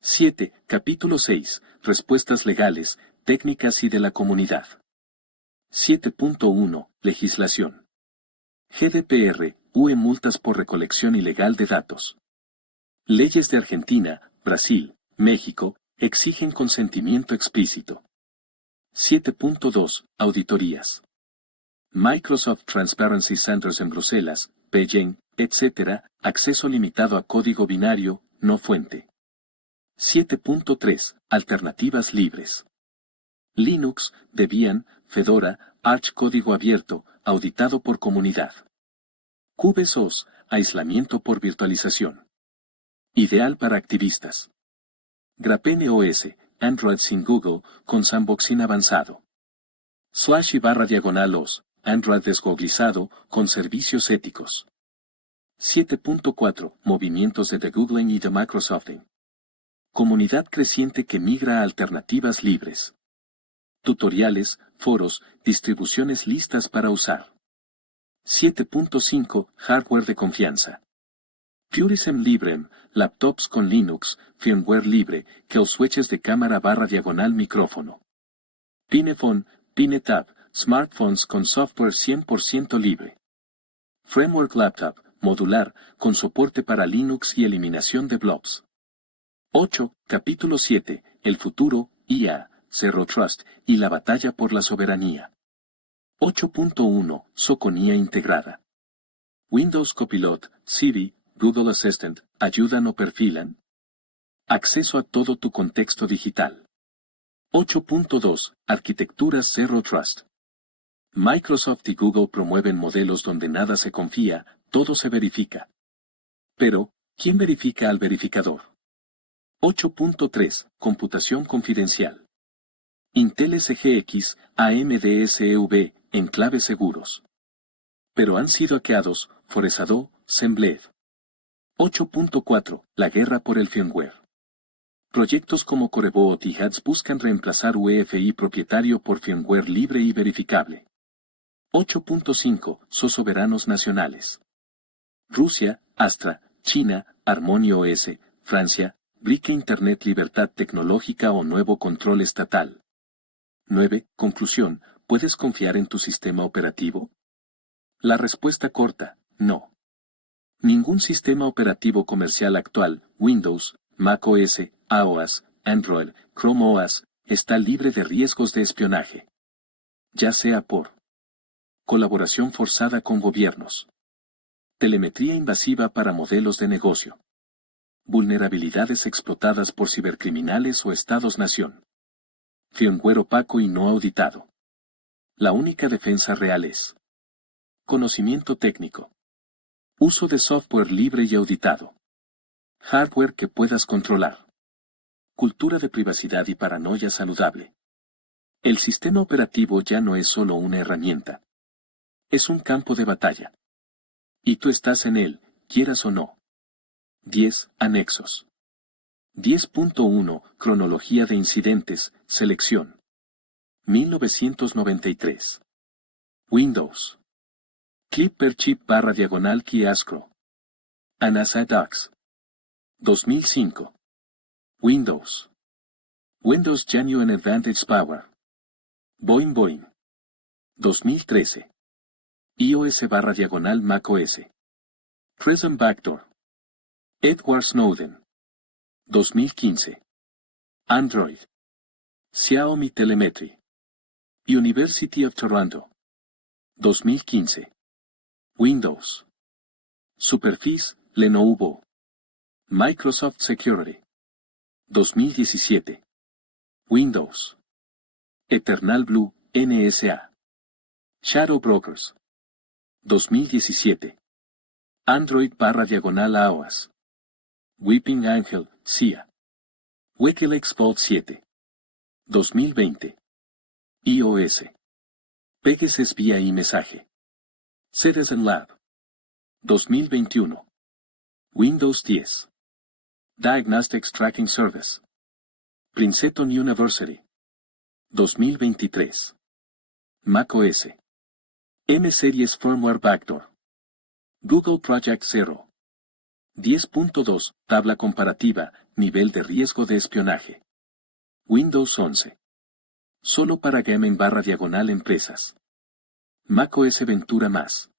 7. Capítulo 6. Respuestas legales, técnicas y de la comunidad. 7.1. Legislación. GDPR, UE multas por recolección ilegal de datos. Leyes de Argentina, Brasil, México, exigen consentimiento explícito. 7.2. Auditorías. Microsoft Transparency Centers en Bruselas, Beijing, etc., acceso limitado a código binario, no fuente. 7.3. Alternativas libres. Linux, Debian, Fedora, Arch código abierto, auditado por comunidad. KubeSOS, aislamiento por virtualización. Ideal para activistas. Grapene OS, Android sin Google, con sandboxing avanzado. //os, Android desgoglizado, con servicios éticos. 7.4. Movimientos de degoogling y de Microsofting. Comunidad creciente que migra a alternativas libres. Tutoriales, foros, distribuciones listas para usar. 7.5. Hardware de confianza. Purism Librem, laptops con Linux, firmware libre, kill switches de cámara // micrófono. Pinephone, Pinetab, smartphones con software 100% libre. Framework Laptop, modular, con soporte para Linux y eliminación de blobs. 8. Capítulo 7. El futuro, IA, Zero Trust, y la batalla por la soberanía. 8.1. Soconía integrada. Windows Copilot, Siri, Google Assistant, ¿ayudan o perfilan? Acceso a todo tu contexto digital. 8.2. Arquitecturas Zero Trust. Microsoft y Google promueven modelos donde nada se confía, todo se verifica. Pero, ¿quién verifica al verificador? 8.3. Computación confidencial. Intel SGX, AMD SEV, enclaves seguros. Pero han sido hackeados, Forezado, Semblev. 8.4. La guerra por el firmware. Proyectos como Corebot y HADS buscan reemplazar UEFI propietario por firmware libre y verificable. 8.5. Soberanos nacionales. Rusia, Astra, China, Harmonio OS, Francia, Brique Internet Libertad Tecnológica o Nuevo Control Estatal. 9. Conclusión, ¿puedes confiar en tu sistema operativo? La respuesta corta, no. Ningún sistema operativo comercial actual, Windows, macOS, iOS, Android, Chrome OS, está libre de riesgos de espionaje. Ya sea por colaboración forzada con gobiernos, telemetría invasiva para modelos de negocio, vulnerabilidades explotadas por cibercriminales o estados-nación, firmware opaco y no auditado. La única defensa real es conocimiento técnico, uso de software libre y auditado, hardware que puedas controlar, cultura de privacidad y paranoia saludable. El sistema operativo ya no es solo una herramienta. Es un campo de batalla. Y tú estás en él, quieras o no. 10. Anexos. 10.1. Cronología de incidentes, selección. 1993. Windows. Clip per chip // key ASCRO. ANASA Docs. 2005. Windows. Windows Genuine Advantage Power. Boing Boing. 2013. iOS // macOS. Prism Backdoor. Edward Snowden. 2015. Android. Xiaomi Telemetry. University of Toronto. 2015. Windows. Superficie, Lenovo. Microsoft Security. 2017. Windows. Eternal Blue, NSA. Shadow Brokers. 2017. Android // iOS. Weeping Angel, CIA. WikiLeaks Vault 7. 2020. iOS. Pegasus vía mensaje. Citizen Lab. 2021. Windows 10. Diagnostics Tracking Service. Princeton University. 2023. macOS. M-Series Firmware Backdoor. Google Project Zero. 10.2. Tabla comparativa, nivel de riesgo de espionaje. Windows 11. Solo para Game/diagonal empresas. macOS Ventura más.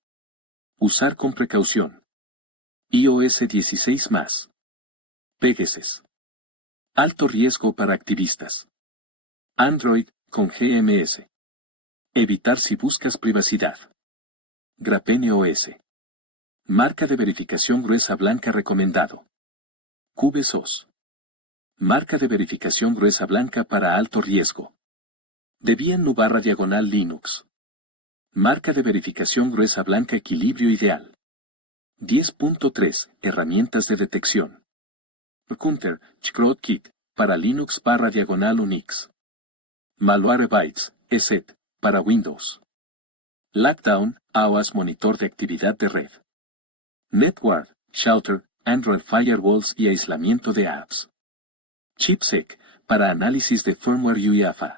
Usar con precaución. iOS 16 más. Pegasus. Alto riesgo para activistas. Android, con GMS. Evitar si buscas privacidad. Grapene OS. Marca de verificación gruesa blanca recomendado. CubeSOS. Marca de verificación gruesa blanca para alto riesgo. Debian/diagonal Linux. Marca de verificación gruesa blanca equilibrio ideal. 10.3. Herramientas de detección. Counter, CrowdKit, para Linux/diagonal Unix. Malwarebytes, ESET, para Windows. Lockdown, AWAS monitor de actividad de red. NetGuard, Shelter, Android Firewalls y aislamiento de apps. ChipSec, para análisis de firmware UEFI.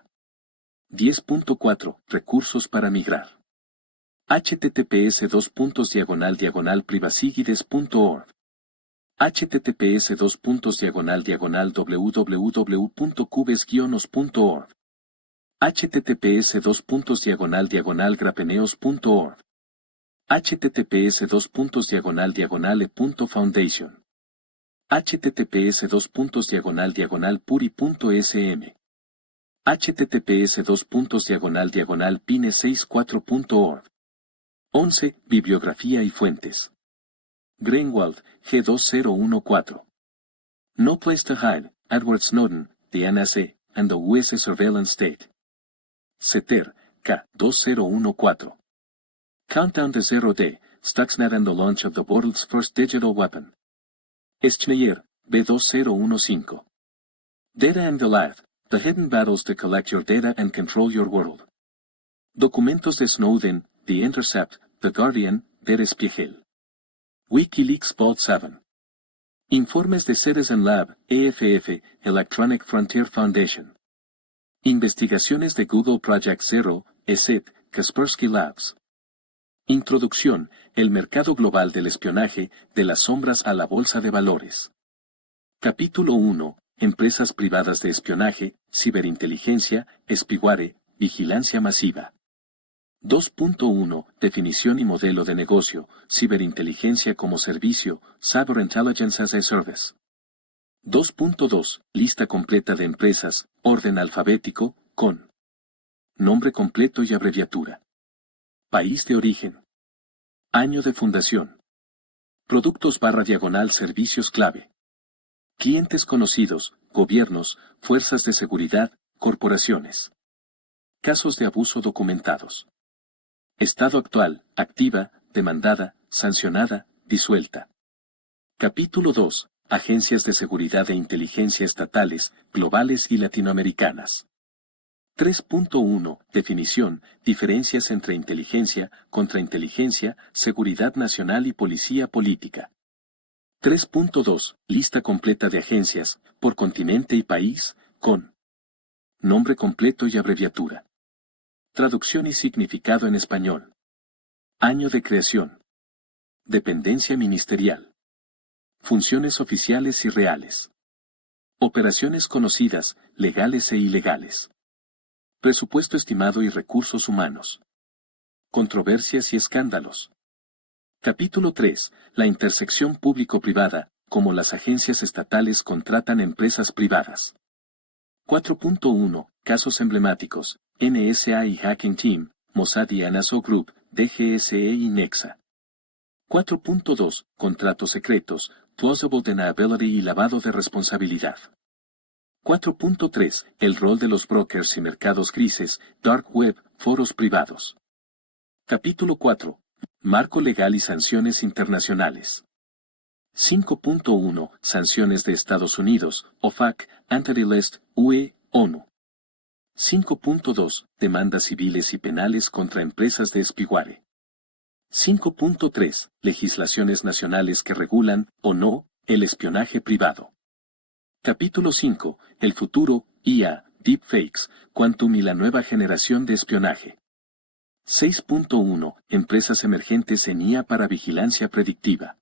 10.4. Recursos para migrar. https://privacyguides.org. https://www.cubes-os.org. https://grapeneos.org. https://e.foundation. https://puri.sm. https://pine64.org. 11. Bibliografía y fuentes. Greenwald, G2014. No Place to Hide, Edward Snowden, the NSA, and the US Surveillance State. Ceter, K2014. Countdown to Zero Day, Stuxnet and the Launch of the World's First Digital Weapon. Eschneier, B2015. Data and Goliath, The Hidden Battles to Collect Your Data and Control Your World. Documentos de Snowden, The Intercept, The Guardian, Der Spiegel. WikiLeaks Vault 7. Informes de Citizen Lab, EFF, Electronic Frontier Foundation. Investigaciones de Google Project Zero, ESET, Kaspersky Labs. Introducción, el mercado global del espionaje, de las sombras a la bolsa de valores. Capítulo 1, empresas privadas de espionaje, ciberinteligencia, spyware, vigilancia masiva. 2.1. Definición y modelo de negocio, ciberinteligencia como servicio, Cyber Intelligence as a Service. 2.2. Lista completa de empresas, orden alfabético, con nombre completo y abreviatura. País de origen. Año de fundación. Productos/diagonal servicios clave. Clientes conocidos, gobiernos, fuerzas de seguridad, corporaciones. Casos de abuso documentados. Estado actual, activa, demandada, sancionada, disuelta. Capítulo 2. Agencias de seguridad e inteligencia estatales, globales y latinoamericanas. 3.1. Definición, diferencias entre inteligencia, contrainteligencia, seguridad nacional y policía política. 3.2. Lista completa de agencias, por continente y país, con nombre completo y abreviatura. Traducción y significado en español. Año de creación. Dependencia ministerial. Funciones oficiales y reales. Operaciones conocidas, legales e ilegales. Presupuesto estimado y recursos humanos. Controversias y escándalos. Capítulo 3. La intersección público-privada, cómo las agencias estatales contratan empresas privadas. 4.1. Casos emblemáticos, NSA y Hacking Team, Mossad y NSO Group, DGSE y Nexa. 4.2. Contratos secretos, Plausible Deniability y lavado de responsabilidad. 4.3. El rol de los brokers y mercados grises, Dark Web, foros privados. Capítulo 4. Marco legal y sanciones internacionales. 5.1. Sanciones de Estados Unidos, OFAC, Anti-List, UE, ONU. 5.2. Demandas civiles y penales contra empresas de spyware. 5.3. Legislaciones nacionales que regulan, o no, el espionaje privado. Capítulo 5. El futuro, IA, Deepfakes, Quantum y la nueva generación de espionaje. 6.1. Empresas emergentes en IA para vigilancia predictiva.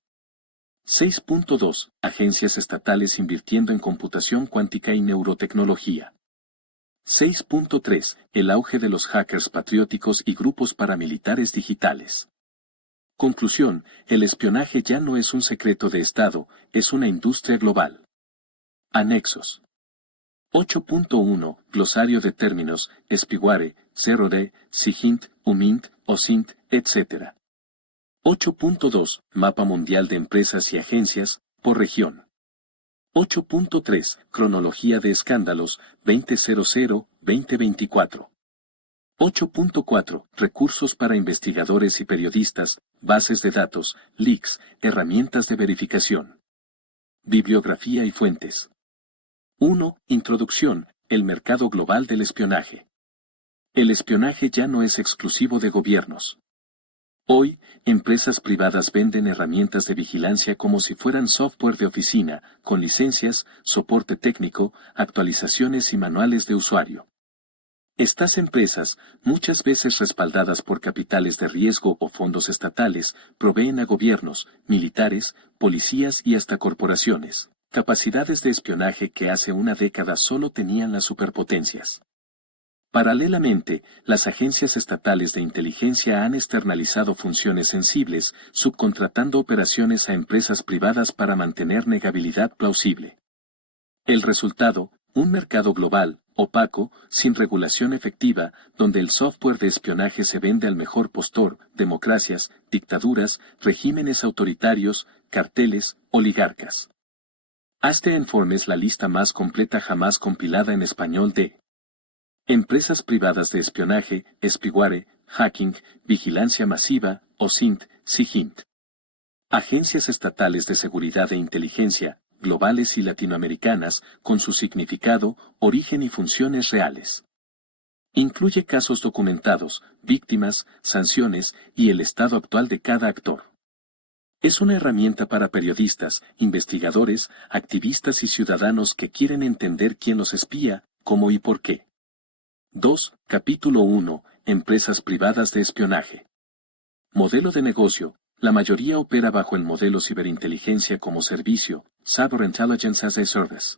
6.2. Agencias estatales invirtiendo en computación cuántica y neurotecnología. 6.3. El auge de los hackers patrióticos y grupos paramilitares digitales. Conclusión, el espionaje ya no es un secreto de Estado, es una industria global. Anexos. 8.1. Glosario de términos, spyware, 0D, SIGINT, UMINT, OSINT, etc. 8.2. Mapa mundial de empresas y agencias, por región. 8.3. Cronología de escándalos, 2000-2024. 8.4. Recursos para investigadores y periodistas, bases de datos, leaks, herramientas de verificación. Bibliografía y fuentes. 1. Introducción, el mercado global del espionaje. El espionaje ya no es exclusivo de gobiernos. Hoy, empresas privadas venden herramientas de vigilancia como si fueran software de oficina, con licencias, soporte técnico, actualizaciones y manuales de usuario. Estas empresas, muchas veces respaldadas por capitales de riesgo o fondos estatales, proveen a gobiernos, militares, policías y hasta corporaciones capacidades de espionaje que hace una década solo tenían las superpotencias. Paralelamente, las agencias estatales de inteligencia han externalizado funciones sensibles, subcontratando operaciones a empresas privadas para mantener negabilidad plausible. El resultado, un mercado global, opaco, sin regulación efectiva, donde el software de espionaje se vende al mejor postor, democracias, dictaduras, regímenes autoritarios, carteles, oligarcas. Hazte Informes la lista más completa jamás compilada en español de empresas privadas de espionaje, spyware, hacking, vigilancia masiva, OSINT, SIGINT. Agencias estatales de seguridad e inteligencia, globales y latinoamericanas, con su significado, origen y funciones reales. Incluye casos documentados, víctimas, sanciones y el estado actual de cada actor. Es una herramienta para periodistas, investigadores, activistas y ciudadanos que quieren entender quién los espía, cómo y por qué. 2. Capítulo 1. Empresas privadas de espionaje. Modelo de negocio. La mayoría opera bajo el modelo ciberinteligencia como servicio, Cyber Intelligence as a Service.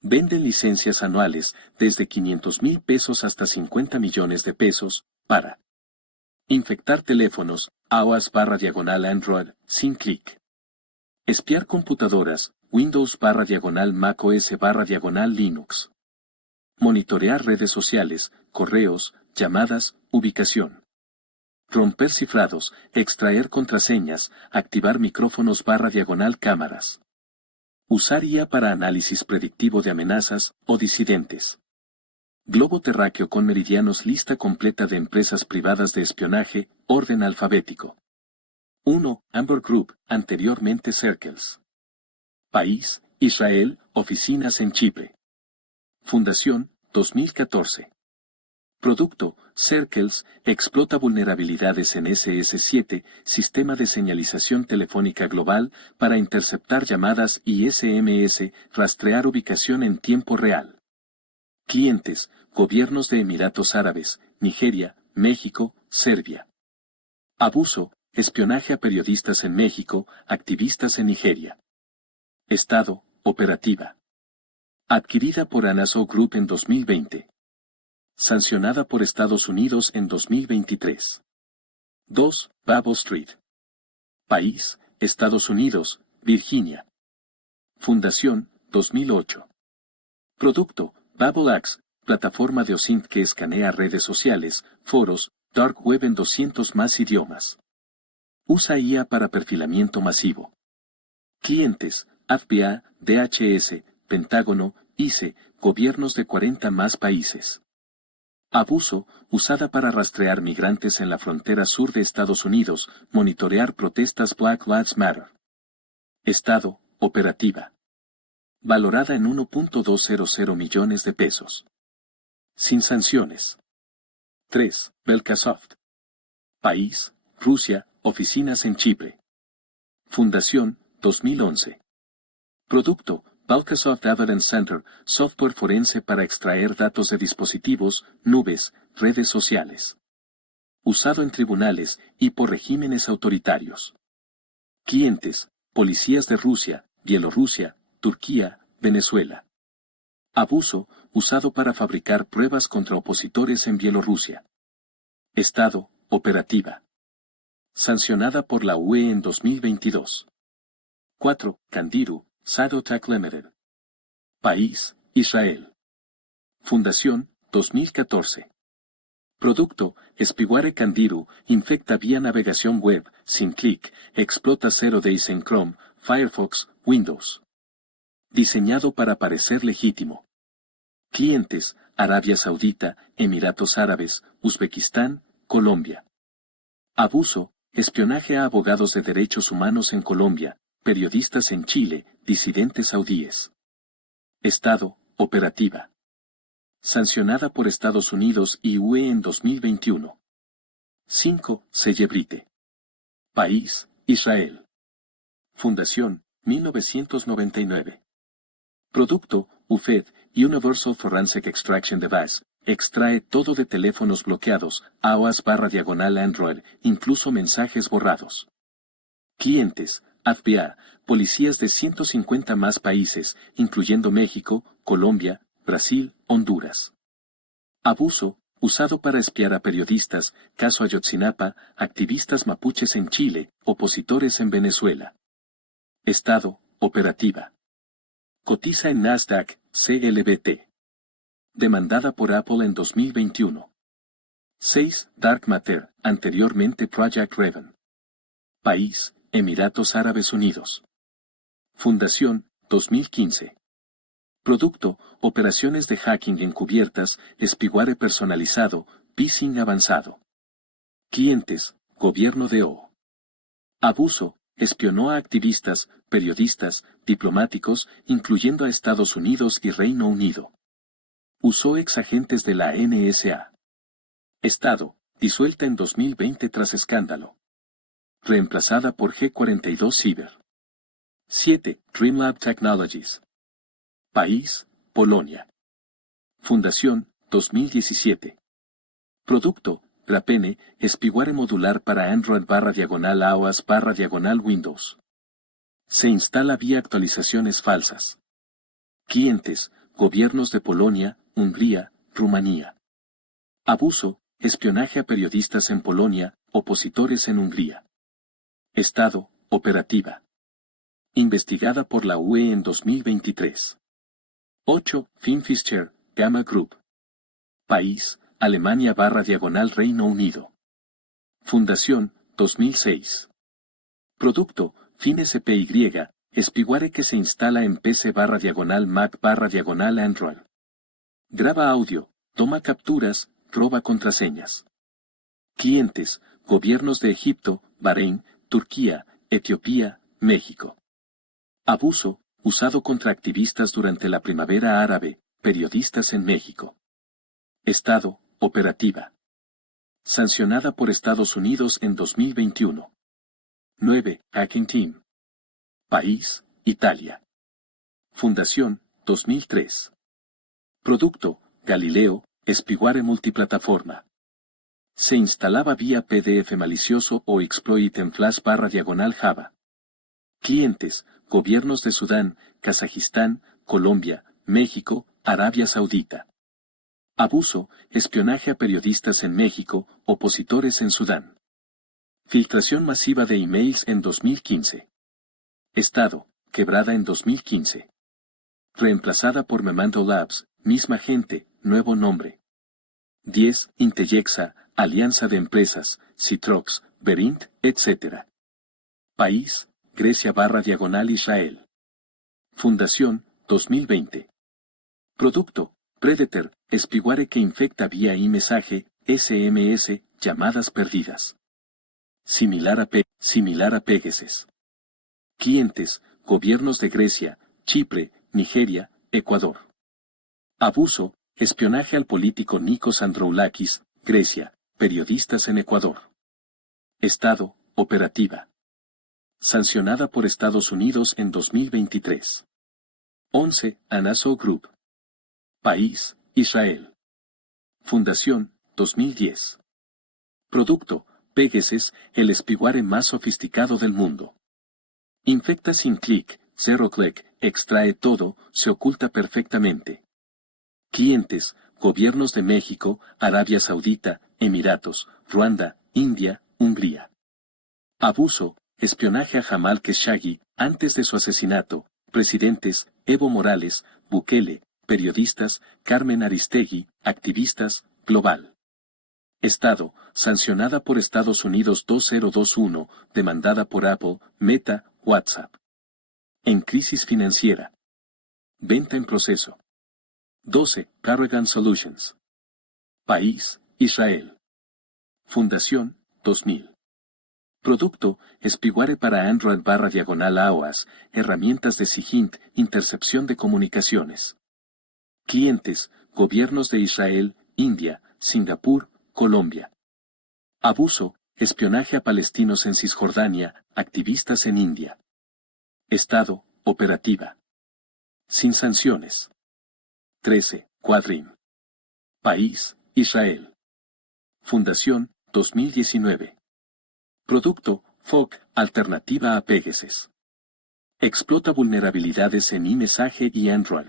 Venden licencias anuales, desde 500,000 pesos hasta 50 millones de pesos, para infectar teléfonos, iOS/Android, sin clic. Espiar computadoras, Windows/Mac OS/Linux. Monitorear redes sociales, correos, llamadas, ubicación. Romper cifrados, extraer contraseñas, activar micrófonos/cámaras. Usar IA para análisis predictivo de amenazas o disidentes. Globo terráqueo con meridianos. Lista completa de empresas privadas de espionaje, orden alfabético. 1. Amber Group, anteriormente Circles. País, Israel, oficinas en Chipre. Fundación, 2014. Producto, Circles, explota vulnerabilidades en SS7, sistema de señalización telefónica global, para interceptar llamadas y SMS, rastrear ubicación en tiempo real. Clientes, gobiernos de Emiratos Árabes, Nigeria, México, Serbia. Abuso, espionaje a periodistas en México, activistas en Nigeria. Estado, operativa. Adquirida por Anaso Group en 2020. Sancionada por Estados Unidos en 2023. 2. Babel Street. País, Estados Unidos, Virginia. Fundación, 2008. Producto, BabelAx, plataforma de OSINT que escanea redes sociales, foros, dark web en 200 más idiomas. Usa IA para perfilamiento masivo. Clientes, FBI, DHS, Pentágono, ICE, gobiernos de 40 más países. Abuso, usada para rastrear migrantes en la frontera sur de Estados Unidos, monitorear protestas Black Lives Matter. Estado, operativa. Valorada en 1.200 millones de pesos. Sin sanciones. 3. Belkasoft. País, Rusia, oficinas en Chipre. Fundación, 2011. Producto, Microsoft Evidence Center, software forense para extraer datos de dispositivos, nubes, redes sociales. Usado en tribunales y por regímenes autoritarios. Clientes, policías de Rusia, Bielorrusia, Turquía, Venezuela. Abuso, usado para fabricar pruebas contra opositores en Bielorrusia. Estado, operativa. Sancionada por la UE en 2022. 4. Candiru, Sadotech Limited. País, Israel. Fundación, 2014. Producto, Spyware Candiru, infecta vía navegación web, sin clic, explota 0 days en Chrome, Firefox, Windows. Diseñado para parecer legítimo. Clientes, Arabia Saudita, Emiratos Árabes, Uzbekistán, Colombia. Abuso, espionaje a abogados de derechos humanos en Colombia, periodistas en Chile, disidentes saudíes. Estado, operativa. Sancionada por Estados Unidos y UE en 2021. 5. Cellebrite. País, Israel. Fundación, 1999. Producto, UFED, Universal Forensic Extraction Device, extrae todo de teléfonos bloqueados, iOS/Android, incluso mensajes borrados. Clientes, FBI, policías de 150 más países, incluyendo México, Colombia, Brasil, Honduras. Abuso, usado para espiar a periodistas, caso Ayotzinapa, activistas mapuches en Chile, opositores en Venezuela. Estado, operativa. Cotiza en Nasdaq, CLBT. Demandada por Apple en 2021. 6. Dark Matter, anteriormente Project Raven. País, Emiratos Árabes Unidos. Fundación, 2015. Producto, operaciones de hacking encubiertas, spyware personalizado, phishing avanzado. Clientes, gobierno de O. Abuso, espionó a activistas, periodistas, diplomáticos, incluyendo a Estados Unidos y Reino Unido. Usó exagentes de la NSA. Estado, disuelta en 2020 tras escándalo. Reemplazada por G42 Cyber. 7. Dreamlab Technologies. País, Polonia. Fundación, 2017. Producto, Grapene, spyware modular para Android/iOS/Windows. Se instala vía actualizaciones falsas. Clientes, gobiernos de Polonia, Hungría, Rumanía. Abuso, espionaje a periodistas en Polonia, opositores en Hungría. Estado, operativa. Investigada por la UE en 2023. 8. Finfisher, Gamma Group. País, Alemania/Reino Unido. Fundación, 2006. Producto, FinSPY, spyware que se instala en PC/Mac/Android. Graba audio, toma capturas, roba contraseñas. Clientes, gobiernos de Egipto, Bahrein, Turquía, Etiopía, México. Abuso, usado contra activistas durante la primavera árabe, periodistas en México. Estado, operativa. Sancionada por Estados Unidos en 2021. 9. Hacking Team. País, Italia. Fundación, 2003. Producto, Galileo, spyware multiplataforma. Se instalaba vía PDF malicioso o exploit en Flash/Java. Clientes, gobiernos de Sudán, Kazajistán, Colombia, México, Arabia Saudita. Abuso, espionaje a periodistas en México, opositores en Sudán. Filtración masiva de emails en 2015. Estado, quebrada en 2015. Reemplazada por Memando Labs, misma gente, nuevo nombre. 10. Intellexa, alianza de empresas, Citrox, Verint, etc. País, Grecia/Israel. Fundación, 2020. Producto, Predator, spyware que infecta vía iMessage, SMS, llamadas perdidas. Similar a Pegasus. Clientes, gobiernos de Grecia, Chipre, Nigeria, Ecuador. Abuso, espionaje al político Nikos Androulakis, Grecia, periodistas en Ecuador. Estado, operativa. Sancionada por Estados Unidos en 2023. 11. Anaso Group. País, Israel. Fundación, 2010. Producto, Pegasus, el espiguare más sofisticado del mundo. Infecta sin clic, zero click, extrae todo, se oculta perfectamente. Clientes, gobiernos de México, Arabia Saudita, Emiratos, Ruanda, India, Hungría. Abuso, espionaje a Jamal Khashoggi, antes de su asesinato, presidentes, Evo Morales, Bukele, periodistas, Carmen Aristegui, activistas, global. Estado, sancionada por Estados Unidos 2021, demandada por Apple, Meta, WhatsApp. En crisis financiera. Venta en proceso. 12. Paragon Solutions. País, Israel. Fundación, 2000. Producto, espiguare para Android /AOAS, herramientas de SIGINT, intercepción de comunicaciones. Clientes, gobiernos de Israel, India, Singapur, Colombia. Abuso, espionaje a palestinos en Cisjordania, activistas en India. Estado, operativa. Sin sanciones. 13. Quadrim. País, Israel. Fundación, 2019. Producto, FOC, alternativa a Pegasus. Explota vulnerabilidades en iMessage y Android.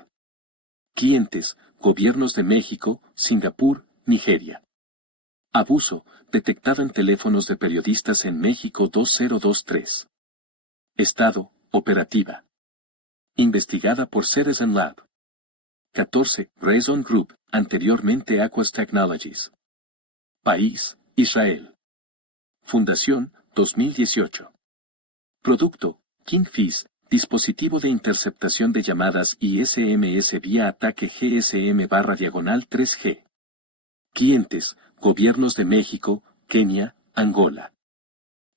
Clientes, gobiernos de México, Singapur, Nigeria. Abuso, detectado en teléfonos de periodistas en México 2023. Estado, operativa. Investigada por Citizen Lab. 14. Reason Group, anteriormente Aquas Technologies. País, Israel. Fundación, 2018. Producto, Kingfish, dispositivo de interceptación de llamadas y SMS vía ataque GSM/3G. Clientes, gobiernos de México, Kenia, Angola.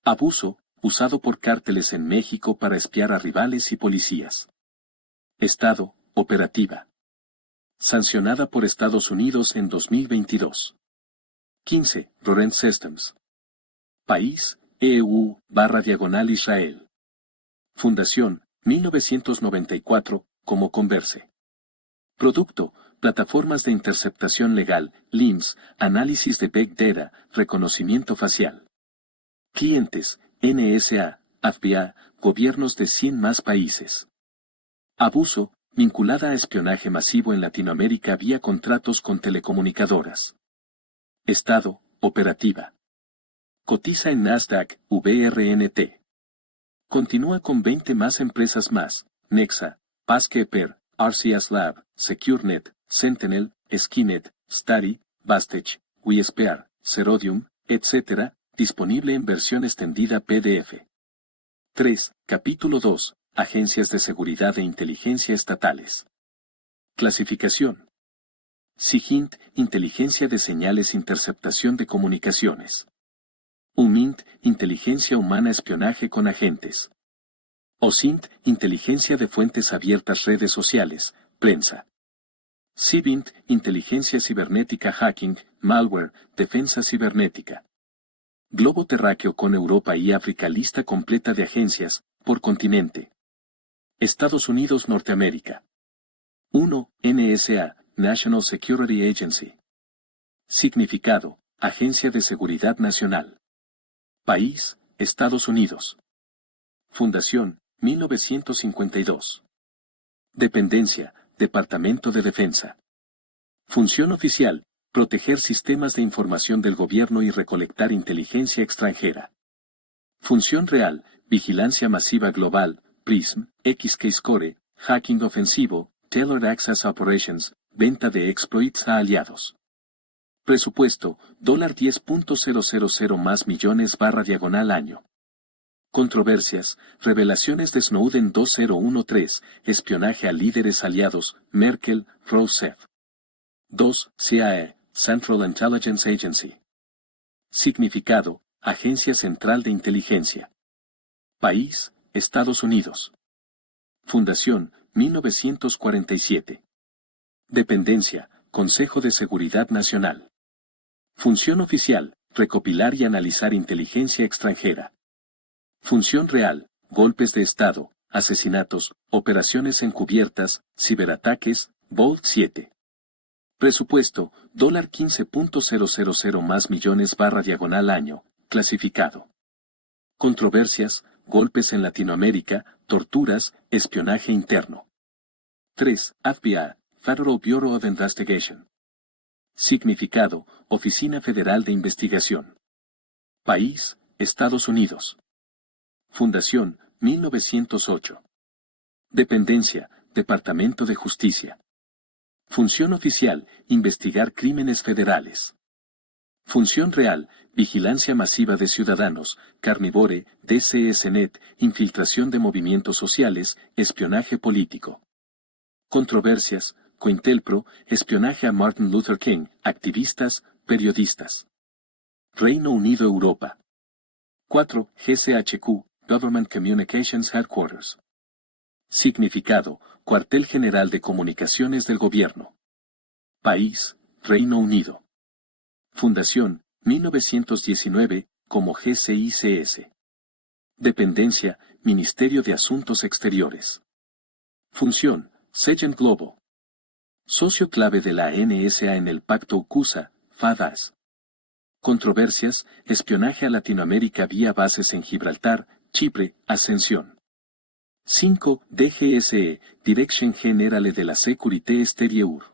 Abuso, usado por cárteles en México para espiar a rivales y policías. Estado, operativa. Sancionada por Estados Unidos en 2022. 15. Rorent Systems. País, EU/Israel. Fundación, 1994, como Converse. Producto, plataformas de interceptación legal, LIMS, análisis de Big Data, reconocimiento facial. Clientes, NSA, FBI, gobiernos de 100 más países. Abuso, vinculada a espionaje masivo en Latinoamérica vía contratos con telecomunicadoras. Estado, operativa. Cotiza en Nasdaq, VRNT. Continúa con 20 más empresas más, Nexa, Passkeeper, RCS Lab, SecureNet, Sentinel, Skinet, Study, Bastech, WeSpear, Cerodium, etc., disponible en versión extendida PDF. 3. Capítulo 2. Agencias de Seguridad e Inteligencia Estatales. Clasificación. SIGINT, Inteligencia de Señales, Interceptación de Comunicaciones. UMINT, Inteligencia Humana, Espionaje con Agentes. OSINT, Inteligencia de Fuentes Abiertas, Redes Sociales, Prensa. CIBINT, Inteligencia Cibernética, Hacking, Malware, Defensa Cibernética. Globo terráqueo con Europa y África. Lista completa de agencias, por continente. Estados Unidos, Norteamérica. 1. NSA, National Security Agency. Significado, Agencia de Seguridad Nacional. País, Estados Unidos. Fundación, 1952. Dependencia, Departamento de Defensa. Función oficial, proteger sistemas de información del gobierno y recolectar inteligencia extranjera. Función real, vigilancia masiva global, PRISM, Xkeyscore, hacking ofensivo, Tailored Access Operations, venta de exploits a aliados. Presupuesto, $10.000 más millones /año. Controversias, revelaciones de Snowden 2013, espionaje a líderes aliados, Merkel, Rousseff. 2. CIA, Central Intelligence Agency. Significado, Agencia Central de Inteligencia. País, Estados Unidos. Fundación, 1947. Dependencia, Consejo de Seguridad Nacional. Función oficial, recopilar y analizar inteligencia extranjera. Función real, golpes de Estado, asesinatos, operaciones encubiertas, ciberataques, Bold 7. Presupuesto, $15.000 más millones / año, clasificado. Controversias, golpes en Latinoamérica, torturas, espionaje interno. 3. FBI, Federal Bureau of Investigation. Significado, Oficina Federal de Investigación. País, Estados Unidos. Fundación, 1908. Dependencia, Departamento de Justicia. Función oficial, investigar crímenes federales. Función real, vigilancia masiva de ciudadanos, Carnivore, DCSNet, infiltración de movimientos sociales, espionaje político. Controversias, Cointelpro, espionaje a Martin Luther King, activistas, periodistas. Reino Unido Europa. 4. GCHQ, Government Communications Headquarters. Significado, Cuartel General de Comunicaciones del Gobierno. País, Reino Unido. Fundación, 1919, como GCICS. Dependencia, Ministerio de Asuntos Exteriores. Función, Sagent Global. Socio clave de la NSA en el Pacto UCUSA, FADAS. Controversias, espionaje a Latinoamérica vía bases en Gibraltar, Chipre, Ascensión. 5. DGSE, Direction Generale de la Sécurité Extérieure.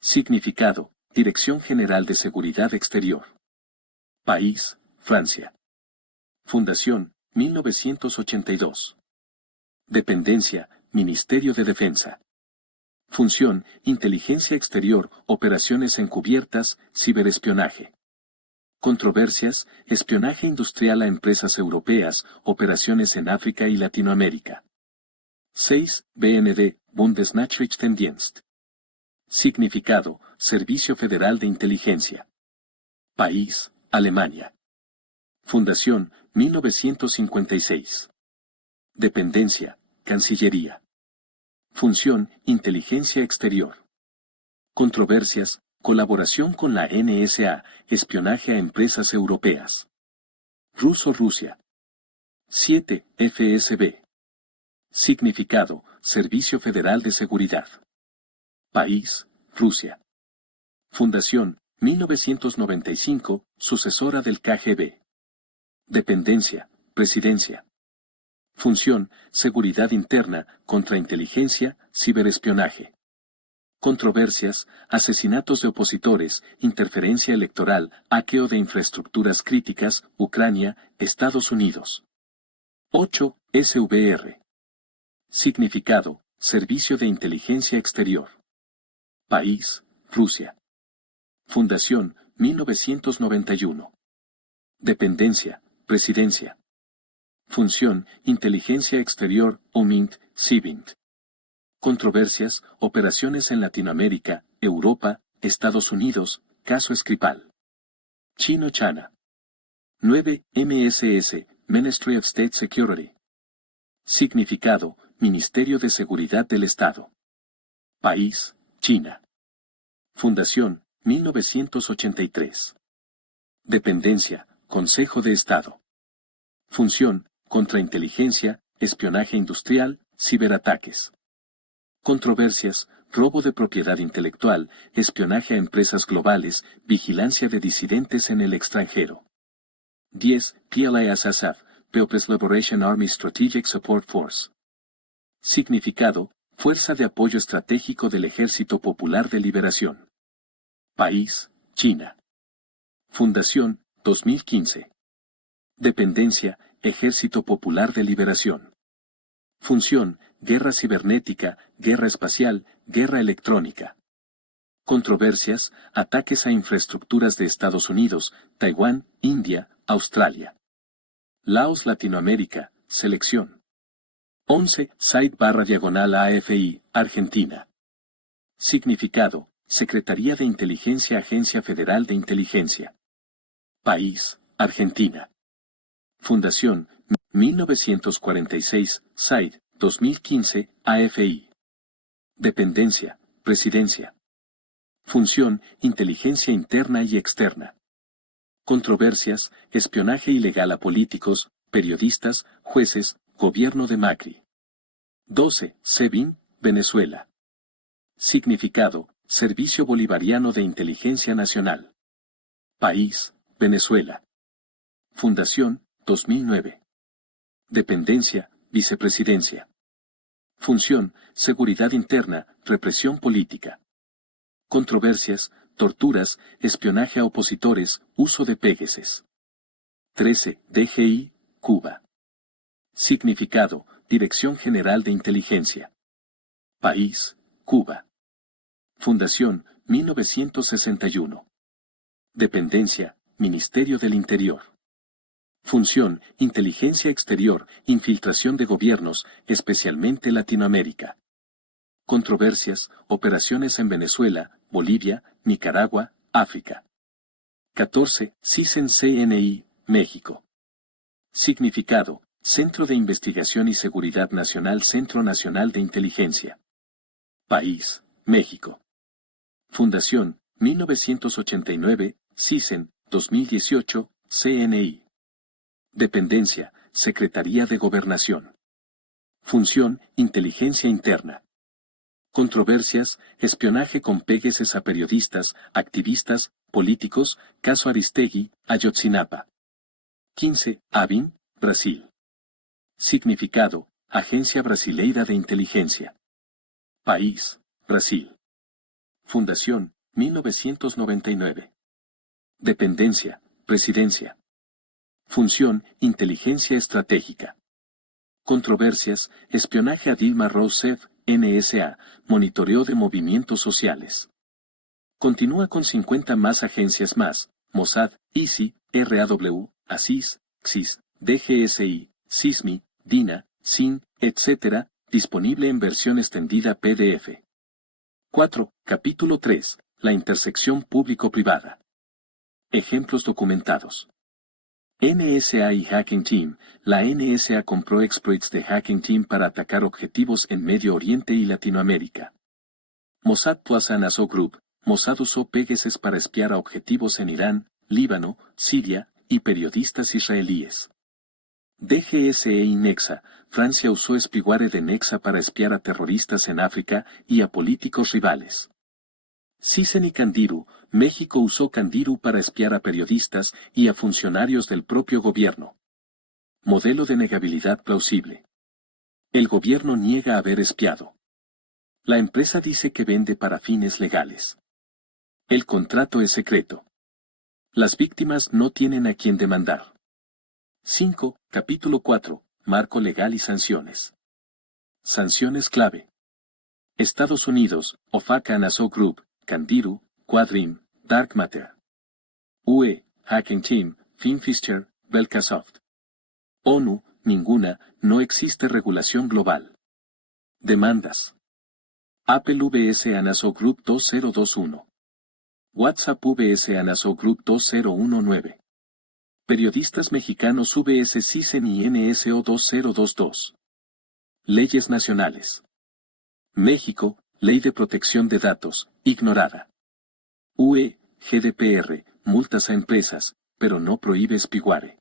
Significado, Dirección General de Seguridad Exterior. País, Francia. Fundación, 1982. Dependencia, Ministerio de Defensa. Función, Inteligencia Exterior, Operaciones Encubiertas, Ciberespionaje. Controversias, espionaje industrial a empresas europeas, operaciones en África y Latinoamérica. 6. BND, Bundesnachrichtendienst. Significado, Servicio Federal de Inteligencia. País, Alemania. Fundación, 1956. Dependencia, Cancillería. Función, Inteligencia Exterior. Controversias, colaboración con la NSA, espionaje a empresas europeas. Rusia. 7. FSB. Significado, Servicio Federal de Seguridad. País, Rusia. Fundación, 1995, sucesora del KGB. Dependencia, Presidencia. Función, Seguridad Interna, Contrainteligencia, Ciberespionaje. Controversias, asesinatos de opositores, interferencia electoral, hackeo de infraestructuras críticas, Ucrania, Estados Unidos. 8. SVR. Significado, Servicio de Inteligencia Exterior. País, Rusia. Fundación, 1991. Dependencia, Presidencia. Función, Inteligencia Exterior, OMINT, CIVINT. Controversias, operaciones en Latinoamérica, Europa, Estados Unidos, caso Skripal. China. 9. MSS, Ministry of State Security. Significado, Ministerio de Seguridad del Estado. País, China. Fundación, 1983. Dependencia, Consejo de Estado. Función, Contrainteligencia, Espionaje Industrial, Ciberataques. Controversias, robo de propiedad intelectual, espionaje a empresas globales, vigilancia de disidentes en el extranjero. 10. PLASSF, People's Liberation Army Strategic Support Force. Significado, Fuerza de Apoyo Estratégico del Ejército Popular de Liberación. País, China. Fundación, 2015. Dependencia, Ejército Popular de Liberación. Función, Guerra cibernética, guerra espacial, guerra electrónica. Controversias, ataques a infraestructuras de Estados Unidos, Taiwán, India, Australia. Laos Latinoamérica, selección. 11. Site/AFI, Argentina. Significado, Secretaría de Inteligencia Agencia Federal de Inteligencia. País, Argentina. Fundación, 1946, Site, 2015, AFI. Dependencia, Presidencia. Función, Inteligencia Interna y Externa. Controversias, espionaje ilegal a políticos, periodistas, jueces, Gobierno de Macri. 12. SEBIN, Venezuela. Significado: Servicio Bolivariano de Inteligencia Nacional. País: Venezuela. Fundación: 2009. Dependencia: Vicepresidencia. Función: Seguridad interna, represión política. Controversias: torturas, espionaje a opositores, uso de pégueses. 13. DGI, Cuba. Significado: Dirección General de Inteligencia. País: Cuba. Fundación: 1961. Dependencia: Ministerio del Interior. Función: Inteligencia exterior, infiltración de gobiernos, especialmente Latinoamérica. Controversias: operaciones en Venezuela, Bolivia, Nicaragua, África. 14. CISEN-CNI, México. Significado: Centro de Investigación y Seguridad Nacional, Centro Nacional de Inteligencia. País: México. Fundación: 1989, CISEN, 2018, CNI. Dependencia: Secretaría de Gobernación. Función: Inteligencia interna. Controversias: espionaje con pégueses a periodistas, activistas, políticos, caso Aristegui, Ayotzinapa. 15. ABIN, Brasil. Significado: Agencia Brasileira de Inteligencia. País: Brasil. Fundación: 1999. Dependencia: Presidencia. Función: Inteligencia estratégica. Controversias: espionaje a Dilma Rousseff, NSA, monitoreo de movimientos sociales. Continúa con 50 más agencias más: Mossad, ISI, RAW, ASIS, XIS, DGSI, SISMI, DINA, SIN, etc., disponible en versión extendida PDF. 4. Capítulo 3. La intersección público-privada. Ejemplos documentados. NSA y Hacking Team. La NSA compró exploits de Hacking Team para atacar objetivos en Medio Oriente y Latinoamérica. Mossad plus Anaso Group. Mossad usó Pegasus para espiar a objetivos en Irán, Líbano, Siria, y periodistas israelíes. DGSE y Nexa. Francia usó spyware de Nexa para espiar a terroristas en África y a políticos rivales. CISEN y Candiru. México usó Candiru para espiar a periodistas y a funcionarios del propio gobierno. Modelo de negabilidad plausible. El gobierno niega haber espiado. La empresa dice que vende para fines legales. El contrato es secreto. Las víctimas no tienen a quien demandar. 5. Capítulo 4. Marco legal y sanciones. Sanciones clave. Estados Unidos, OFAC Anaso Group, Candiru, Quadrim, Dark Matter. UE, Hacking Team, Finfisher, Belkasoft. ONU, ninguna, no existe regulación global. Demandas. Apple VS Anaso Group 2021. WhatsApp VS Anaso Group 2019. Periodistas mexicanos VS CISEN y NSO 2022. Leyes nacionales. México, Ley de Protección de Datos, ignorada. UE, GDPR, multas a empresas, pero no prohíbe spyware.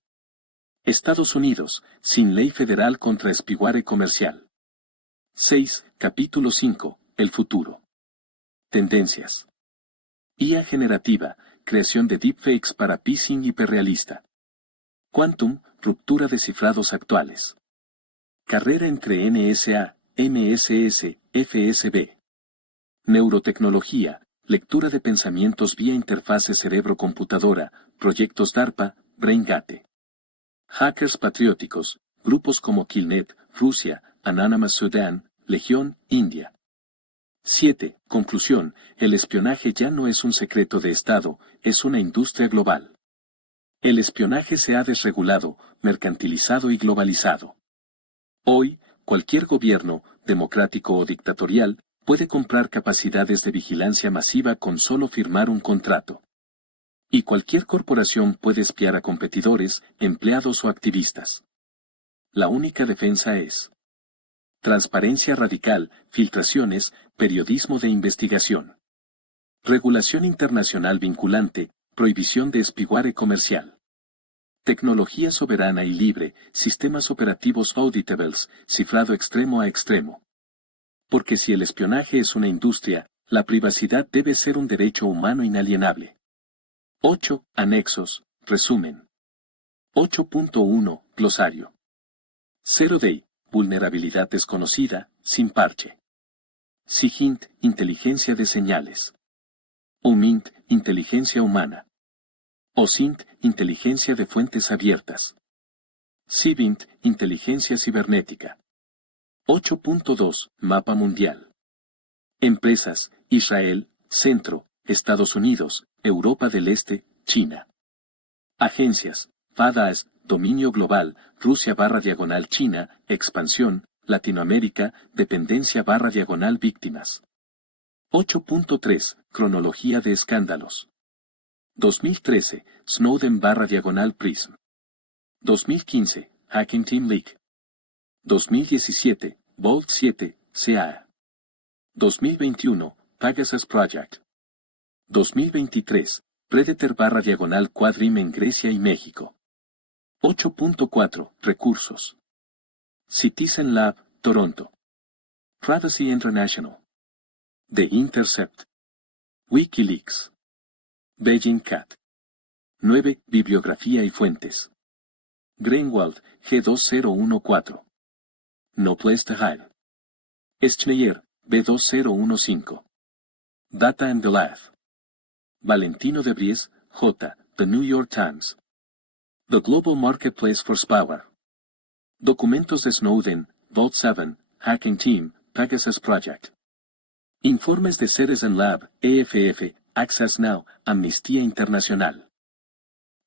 Estados Unidos, sin ley federal contra spyware comercial. 6. Capítulo 5. El futuro. Tendencias. IA generativa, creación de deepfakes para phishing hiperrealista. Quantum, ruptura de cifrados actuales. Carrera entre NSA, MSS, FSB. Neurotecnología, lectura de pensamientos vía interfase cerebro-computadora, proyectos DARPA, BrainGate. Hackers patrióticos, grupos como Killnet, Rusia, Anonymous Sudan, Legión, India. 7. Conclusión, el espionaje ya no es un secreto de Estado, es una industria global. El espionaje se ha desregulado, mercantilizado y globalizado. Hoy, cualquier gobierno, democrático o dictatorial, puede comprar capacidades de vigilancia masiva con solo firmar un contrato. Y cualquier corporación puede espiar a competidores, empleados o activistas. La única defensa es transparencia radical, filtraciones, periodismo de investigación. Regulación internacional vinculante, prohibición de spyware comercial. Tecnología soberana y libre, sistemas operativos auditables, cifrado extremo a extremo. Porque si el espionaje es una industria, la privacidad debe ser un derecho humano inalienable. 8. Anexos, resumen. 8.1, glosario. 0 Day, vulnerabilidad desconocida, sin parche. SIGINT, inteligencia de señales. OMINT, inteligencia humana. OSINT, inteligencia de fuentes abiertas. CIBINT, inteligencia cibernética. 8.2, mapa mundial. Empresas, Israel, Centro, Estados Unidos, Europa del Este, China. Agencias, FADAS, dominio global, Rusia/China, expansión, Latinoamérica, dependencia/, víctimas. 8.3, cronología de escándalos. 2013, Snowden/PRISM. 2015, Hacking Team Leak. 2017, Vault 7, CA. 2021, Pegasus Project. 2023, Predator/Quadrim en Grecia y México. 8.4, recursos. Citizen Lab, Toronto. Privacy International. The Intercept. Wikileaks. Beijing Cat. 9. Bibliografía y fuentes. Greenwald, G2014. No Place to Hide. Schleyer, B2015. Data and the Lab. Valentino de Vries, J., The New York Times. The Global Marketplace for Spyware. Documentos de Snowden, Vault 7, Hacking Team, Pegasus Project. Informes de Citizen Lab, EFF, Access Now, Amnistía Internacional.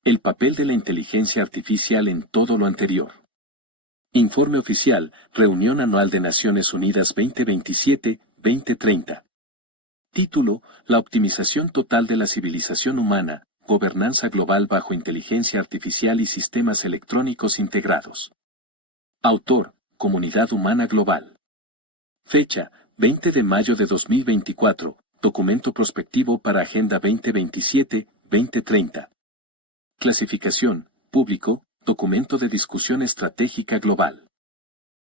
El papel de la inteligencia artificial en todo lo anterior. Informe oficial, Reunión Anual de Naciones Unidas 2027-2030. Título, La optimización total de la civilización humana, gobernanza global bajo inteligencia artificial y sistemas electrónicos integrados. Autor, Comunidad Humana Global. Fecha, 20 de mayo de 2024, documento prospectivo para Agenda 2027-2030. Clasificación, público, documento de discusión estratégica global.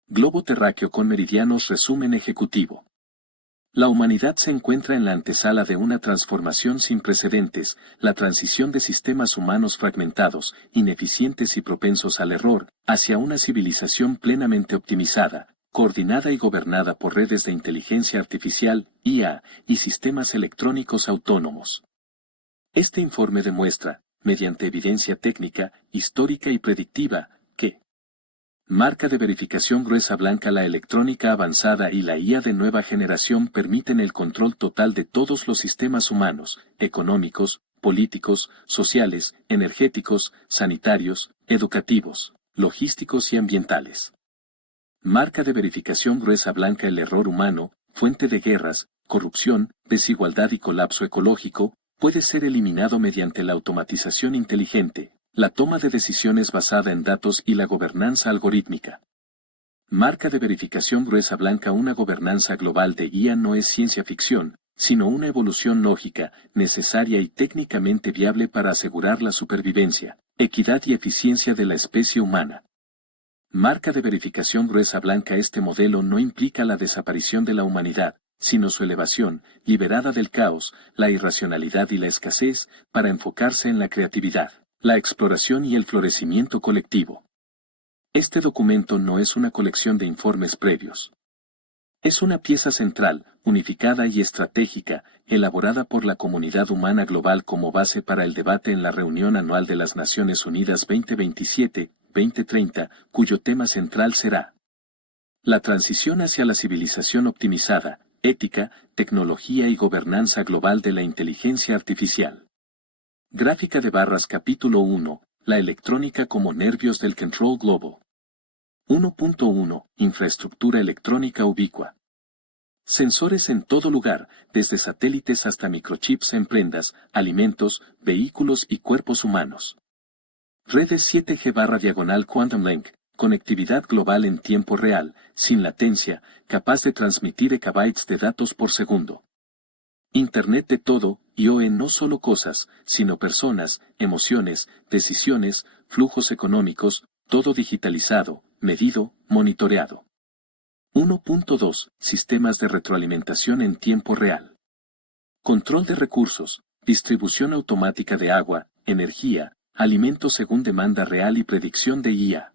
Globo terráqueo con meridianos resumen ejecutivo. La humanidad se encuentra en la antesala de una transformación sin precedentes, la transición de sistemas humanos fragmentados, ineficientes y propensos al error, hacia una civilización plenamente optimizada, coordinada y gobernada por redes de inteligencia artificial, IA, y sistemas electrónicos autónomos. Este informe demuestra, mediante evidencia técnica, histórica y predictiva, que marca de verificación gruesa blanca, la electrónica avanzada y la IA de nueva generación permiten el control total de todos los sistemas humanos, económicos, políticos, sociales, energéticos, sanitarios, educativos, logísticos y ambientales. Marca de verificación gruesa blanca, el error humano, fuente de guerras, corrupción, desigualdad y colapso ecológico, puede ser eliminado mediante la automatización inteligente, la toma de decisiones basada en datos y la gobernanza algorítmica. Marca de verificación gruesa blanca, una gobernanza global de IA no es ciencia ficción, sino una evolución lógica, necesaria y técnicamente viable para asegurar la supervivencia, equidad y eficiencia de la especie humana. Marca de verificación gruesa blanca, este modelo no implica la desaparición de la humanidad, sino su elevación, liberada del caos, la irracionalidad y la escasez, para enfocarse en la creatividad, la exploración y el florecimiento colectivo. Este documento no es una colección de informes previos. Es una pieza central, unificada y estratégica, elaborada por la comunidad humana global como base para el debate en la reunión anual de las Naciones Unidas 2027-2030, cuyo tema central será la transición hacia la civilización optimizada, ética, tecnología y gobernanza global de la inteligencia artificial. Gráfica de barras. Capítulo 1. La electrónica como nervios del control global. 1.1. Infraestructura electrónica ubicua. Sensores en todo lugar, desde satélites hasta microchips en prendas, alimentos, vehículos y cuerpos humanos. Redes 7G/Quantum Link, conectividad global en tiempo real, sin latencia, capaz de transmitir EB de datos por segundo. Internet de todo, IoE no solo cosas, sino personas, emociones, decisiones, flujos económicos, todo digitalizado, medido, monitoreado. 1.2. Sistemas de retroalimentación en tiempo real. Control de recursos, distribución automática de agua, energía, alimentos según demanda real y predicción de IA.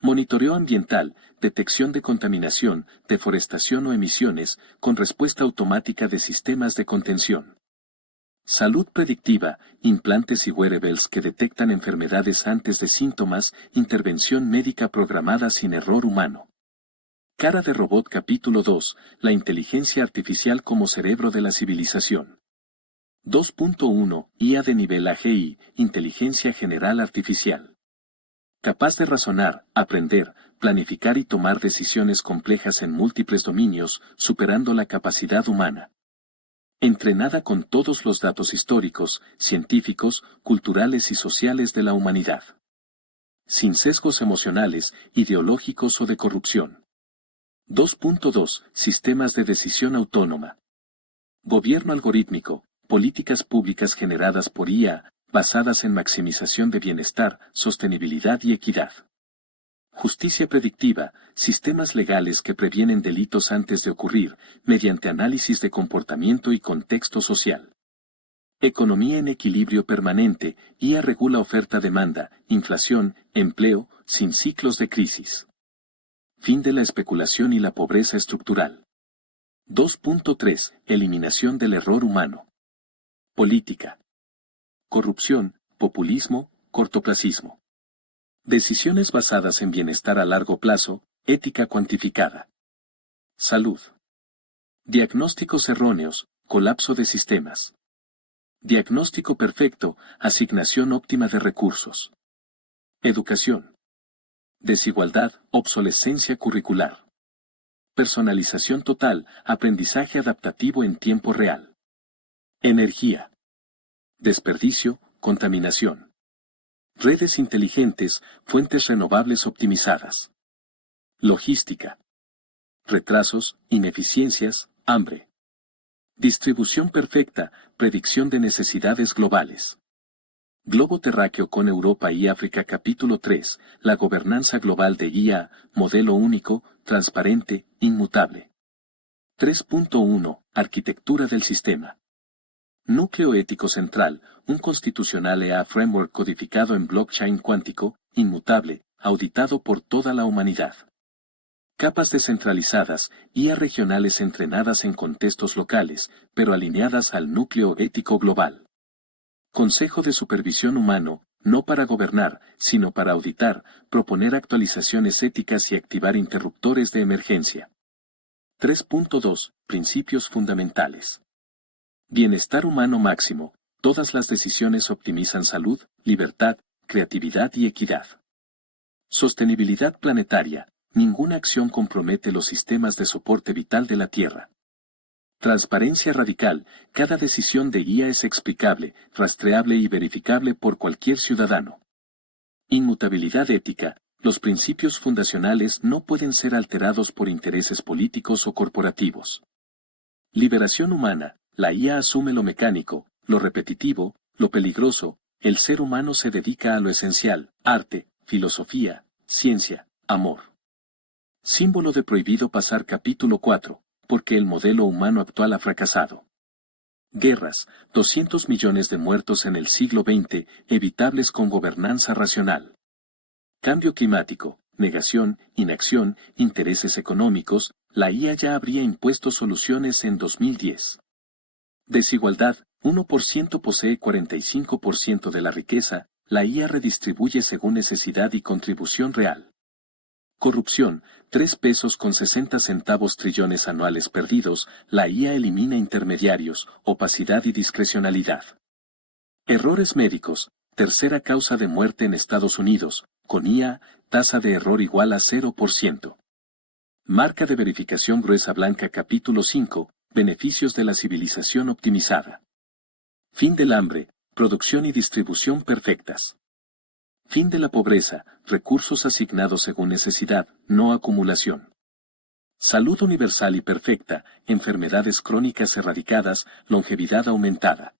Monitoreo ambiental, detección de contaminación, deforestación o emisiones, con respuesta automática de sistemas de contención. Salud predictiva, implantes y wearables que detectan enfermedades antes de síntomas, intervención médica programada sin error humano. Cara de robot capítulo 2, la inteligencia artificial como cerebro de la civilización. 2.1, IA de nivel AGI, inteligencia general artificial. Capaz de razonar, aprender, planificar y tomar decisiones complejas en múltiples dominios, superando la capacidad humana. Entrenada con todos los datos históricos, científicos, culturales y sociales de la humanidad. Sin sesgos emocionales, ideológicos o de corrupción. 2.2. Sistemas de decisión autónoma. Gobierno algorítmico, políticas públicas generadas por IA, basadas en maximización de bienestar, sostenibilidad y equidad. Justicia predictiva, sistemas legales que previenen delitos antes de ocurrir, mediante análisis de comportamiento y contexto social. Economía en equilibrio permanente, IA regula oferta-demanda, inflación, empleo, sin ciclos de crisis. Fin de la especulación y la pobreza estructural. 2.3. Eliminación del error humano. Política. Corrupción, populismo, cortoplacismo. Decisiones basadas en bienestar a largo plazo, ética cuantificada. Salud. Diagnósticos erróneos, colapso de sistemas. Diagnóstico perfecto, asignación óptima de recursos. Educación. Desigualdad, obsolescencia curricular. Personalización total, aprendizaje adaptativo en tiempo real. Energía. Desperdicio, contaminación. Redes inteligentes, fuentes renovables optimizadas. Logística. Retrasos, ineficiencias, hambre. Distribución perfecta, predicción de necesidades globales. Globo terráqueo con Europa y África capítulo 3, la gobernanza global de IA, modelo único, transparente, inmutable. 3.1, arquitectura del sistema. Núcleo ético central, un constitucional EA framework codificado en blockchain cuántico, inmutable, auditado por toda la humanidad. Capas descentralizadas, IA regionales entrenadas en contextos locales, pero alineadas al núcleo ético global. Consejo de supervisión humano, no para gobernar, sino para auditar, proponer actualizaciones éticas y activar interruptores de emergencia. 3.2, principios fundamentales. Bienestar humano máximo, todas las decisiones optimizan salud, libertad, creatividad y equidad. Sostenibilidad planetaria, ninguna acción compromete los sistemas de soporte vital de la Tierra. Transparencia radical, cada decisión de IA es explicable, rastreable y verificable por cualquier ciudadano. Inmutabilidad ética, los principios fundacionales no pueden ser alterados por intereses políticos o corporativos. Liberación humana, la IA asume lo mecánico, lo repetitivo, lo peligroso, el ser humano se dedica a lo esencial, arte, filosofía, ciencia, amor. Símbolo de prohibido pasar capítulo 4, porque el modelo humano actual ha fracasado. Guerras, 200 millones de muertos en el siglo XX, evitables con gobernanza racional. Cambio climático, negación, inacción, intereses económicos, la IA ya habría impuesto soluciones en 2010. Desigualdad, 1% posee 45% de la riqueza, la IA redistribuye según necesidad y contribución real. Corrupción, 3 pesos con 60 centavos trillones anuales perdidos, la IA elimina intermediarios, opacidad y discrecionalidad. Errores médicos, tercera causa de muerte en Estados Unidos, con IA, tasa de error igual a 0%. Marca de verificación gruesa blanca capítulo 5, beneficios de la civilización optimizada. Fin del hambre, producción y distribución perfectas. Fin de la pobreza, recursos asignados según necesidad, no acumulación. Salud universal y perfecta, enfermedades crónicas erradicadas, longevidad aumentada.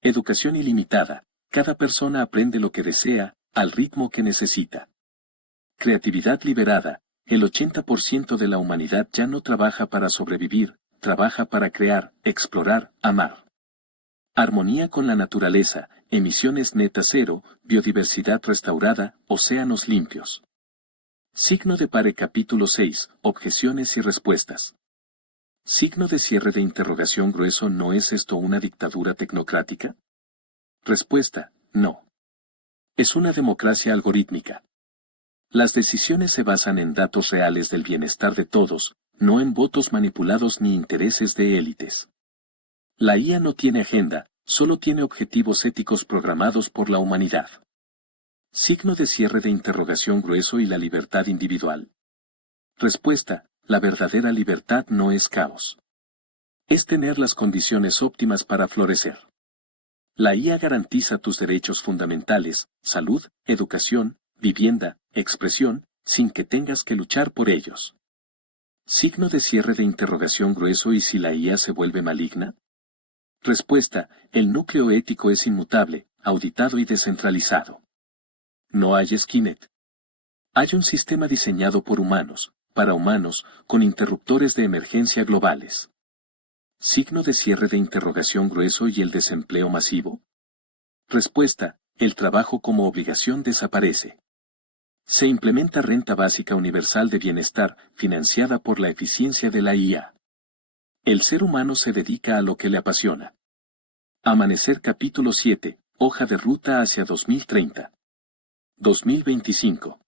Educación ilimitada, cada persona aprende lo que desea, al ritmo que necesita. Creatividad liberada, el 80% de la humanidad ya no trabaja para sobrevivir, trabaja para crear, explorar, amar. Armonía con la naturaleza, emisiones netas cero, biodiversidad restaurada, océanos limpios. Signo de pare capítulo 6, objeciones y respuestas. Signo de cierre de interrogación grueso. ¿No es esto una dictadura tecnocrática? Respuesta, no. Es una democracia algorítmica. Las decisiones se basan en datos reales del bienestar de todos, no en votos manipulados ni intereses de élites. La IA no tiene agenda, solo tiene objetivos éticos programados por la humanidad. Signo de cierre de interrogación grueso y la libertad individual. Respuesta, la verdadera libertad no es caos. Es tener las condiciones óptimas para florecer. La IA garantiza tus derechos fundamentales, salud, educación, vivienda, expresión, sin que tengas que luchar por ellos. Signo de cierre de interrogación grueso. ¿Y si la IA se vuelve maligna? Respuesta, el núcleo ético es inmutable, auditado y descentralizado. No hay Skynet. Hay un sistema diseñado por humanos, para humanos, con interruptores de emergencia globales. Signo de cierre de interrogación grueso. ¿Y el desempleo masivo? Respuesta, el trabajo como obligación desaparece. Se implementa renta básica universal de bienestar, financiada por la eficiencia de la IA. El ser humano se dedica a lo que le apasiona. Amanecer capítulo 7, hoja de ruta hacia 2030. 2025.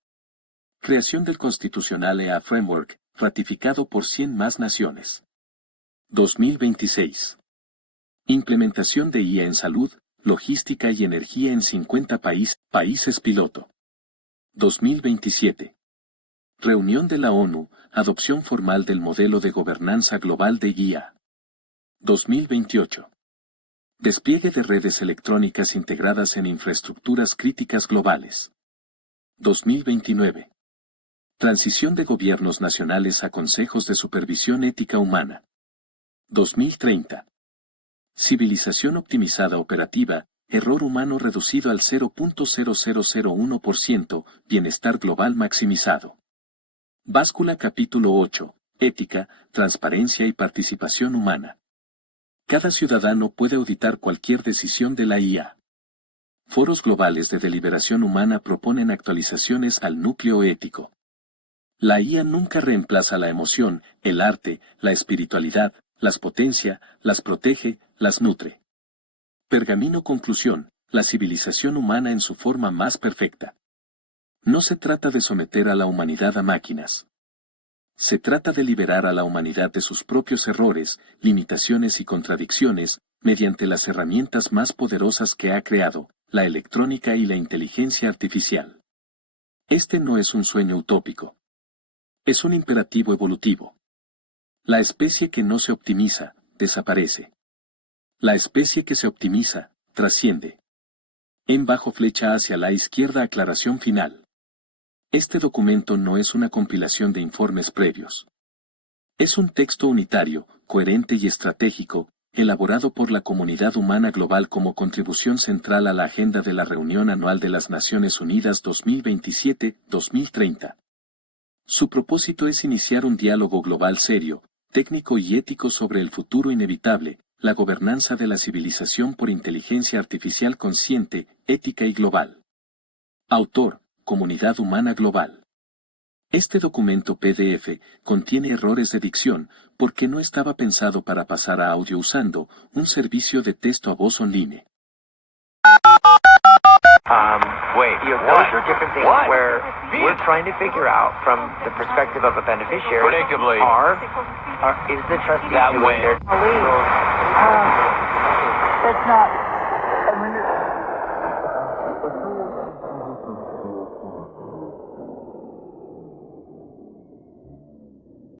Creación del Constitucional EA Framework, ratificado por 100 más naciones. 2026. Implementación de IA en salud, logística y energía en 50 países piloto. 2027. Reunión de la ONU, adopción formal del modelo de gobernanza global de IA. 2028. Despliegue de redes electrónicas integradas en infraestructuras críticas globales. 2029. Transición de gobiernos nacionales a consejos de supervisión ética humana. 2030. Civilización optimizada operativa, error humano reducido al 0.0001%, bienestar global maximizado. Báscula capítulo 8, ética, transparencia y participación humana. Cada ciudadano puede auditar cualquier decisión de la IA. Foros globales de deliberación humana proponen actualizaciones al núcleo ético. La IA nunca reemplaza la emoción, el arte, la espiritualidad, las potencia, las protege, las nutre. Pergamino conclusión, la civilización humana en su forma más perfecta. No se trata de someter a la humanidad a máquinas. Se trata de liberar a la humanidad de sus propios errores, limitaciones y contradicciones, mediante las herramientas más poderosas que ha creado, la electrónica y la inteligencia artificial. Este no es un sueño utópico. Es un imperativo evolutivo. La especie que no se optimiza, desaparece. La especie que se optimiza, trasciende. En bajo flecha hacia la izquierda aclaración final. Este documento no es una compilación de informes previos. Es un texto unitario, coherente y estratégico, elaborado por la comunidad humana global como contribución central a la agenda de la Reunión Anual de las Naciones Unidas 2027-2030. Su propósito es iniciar un diálogo global serio, técnico y ético sobre el futuro inevitable, la gobernanza de la civilización por inteligencia artificial consciente, ética y global. Autor, Comunidad Humana Global. Este documento PDF contiene errores de dicción porque no estaba pensado para pasar a audio usando un servicio de texto a voz online. Those are different things where we're trying to figure out from the perspective of a beneficiary. Predictably. Is the trustee That doing way. their... It's not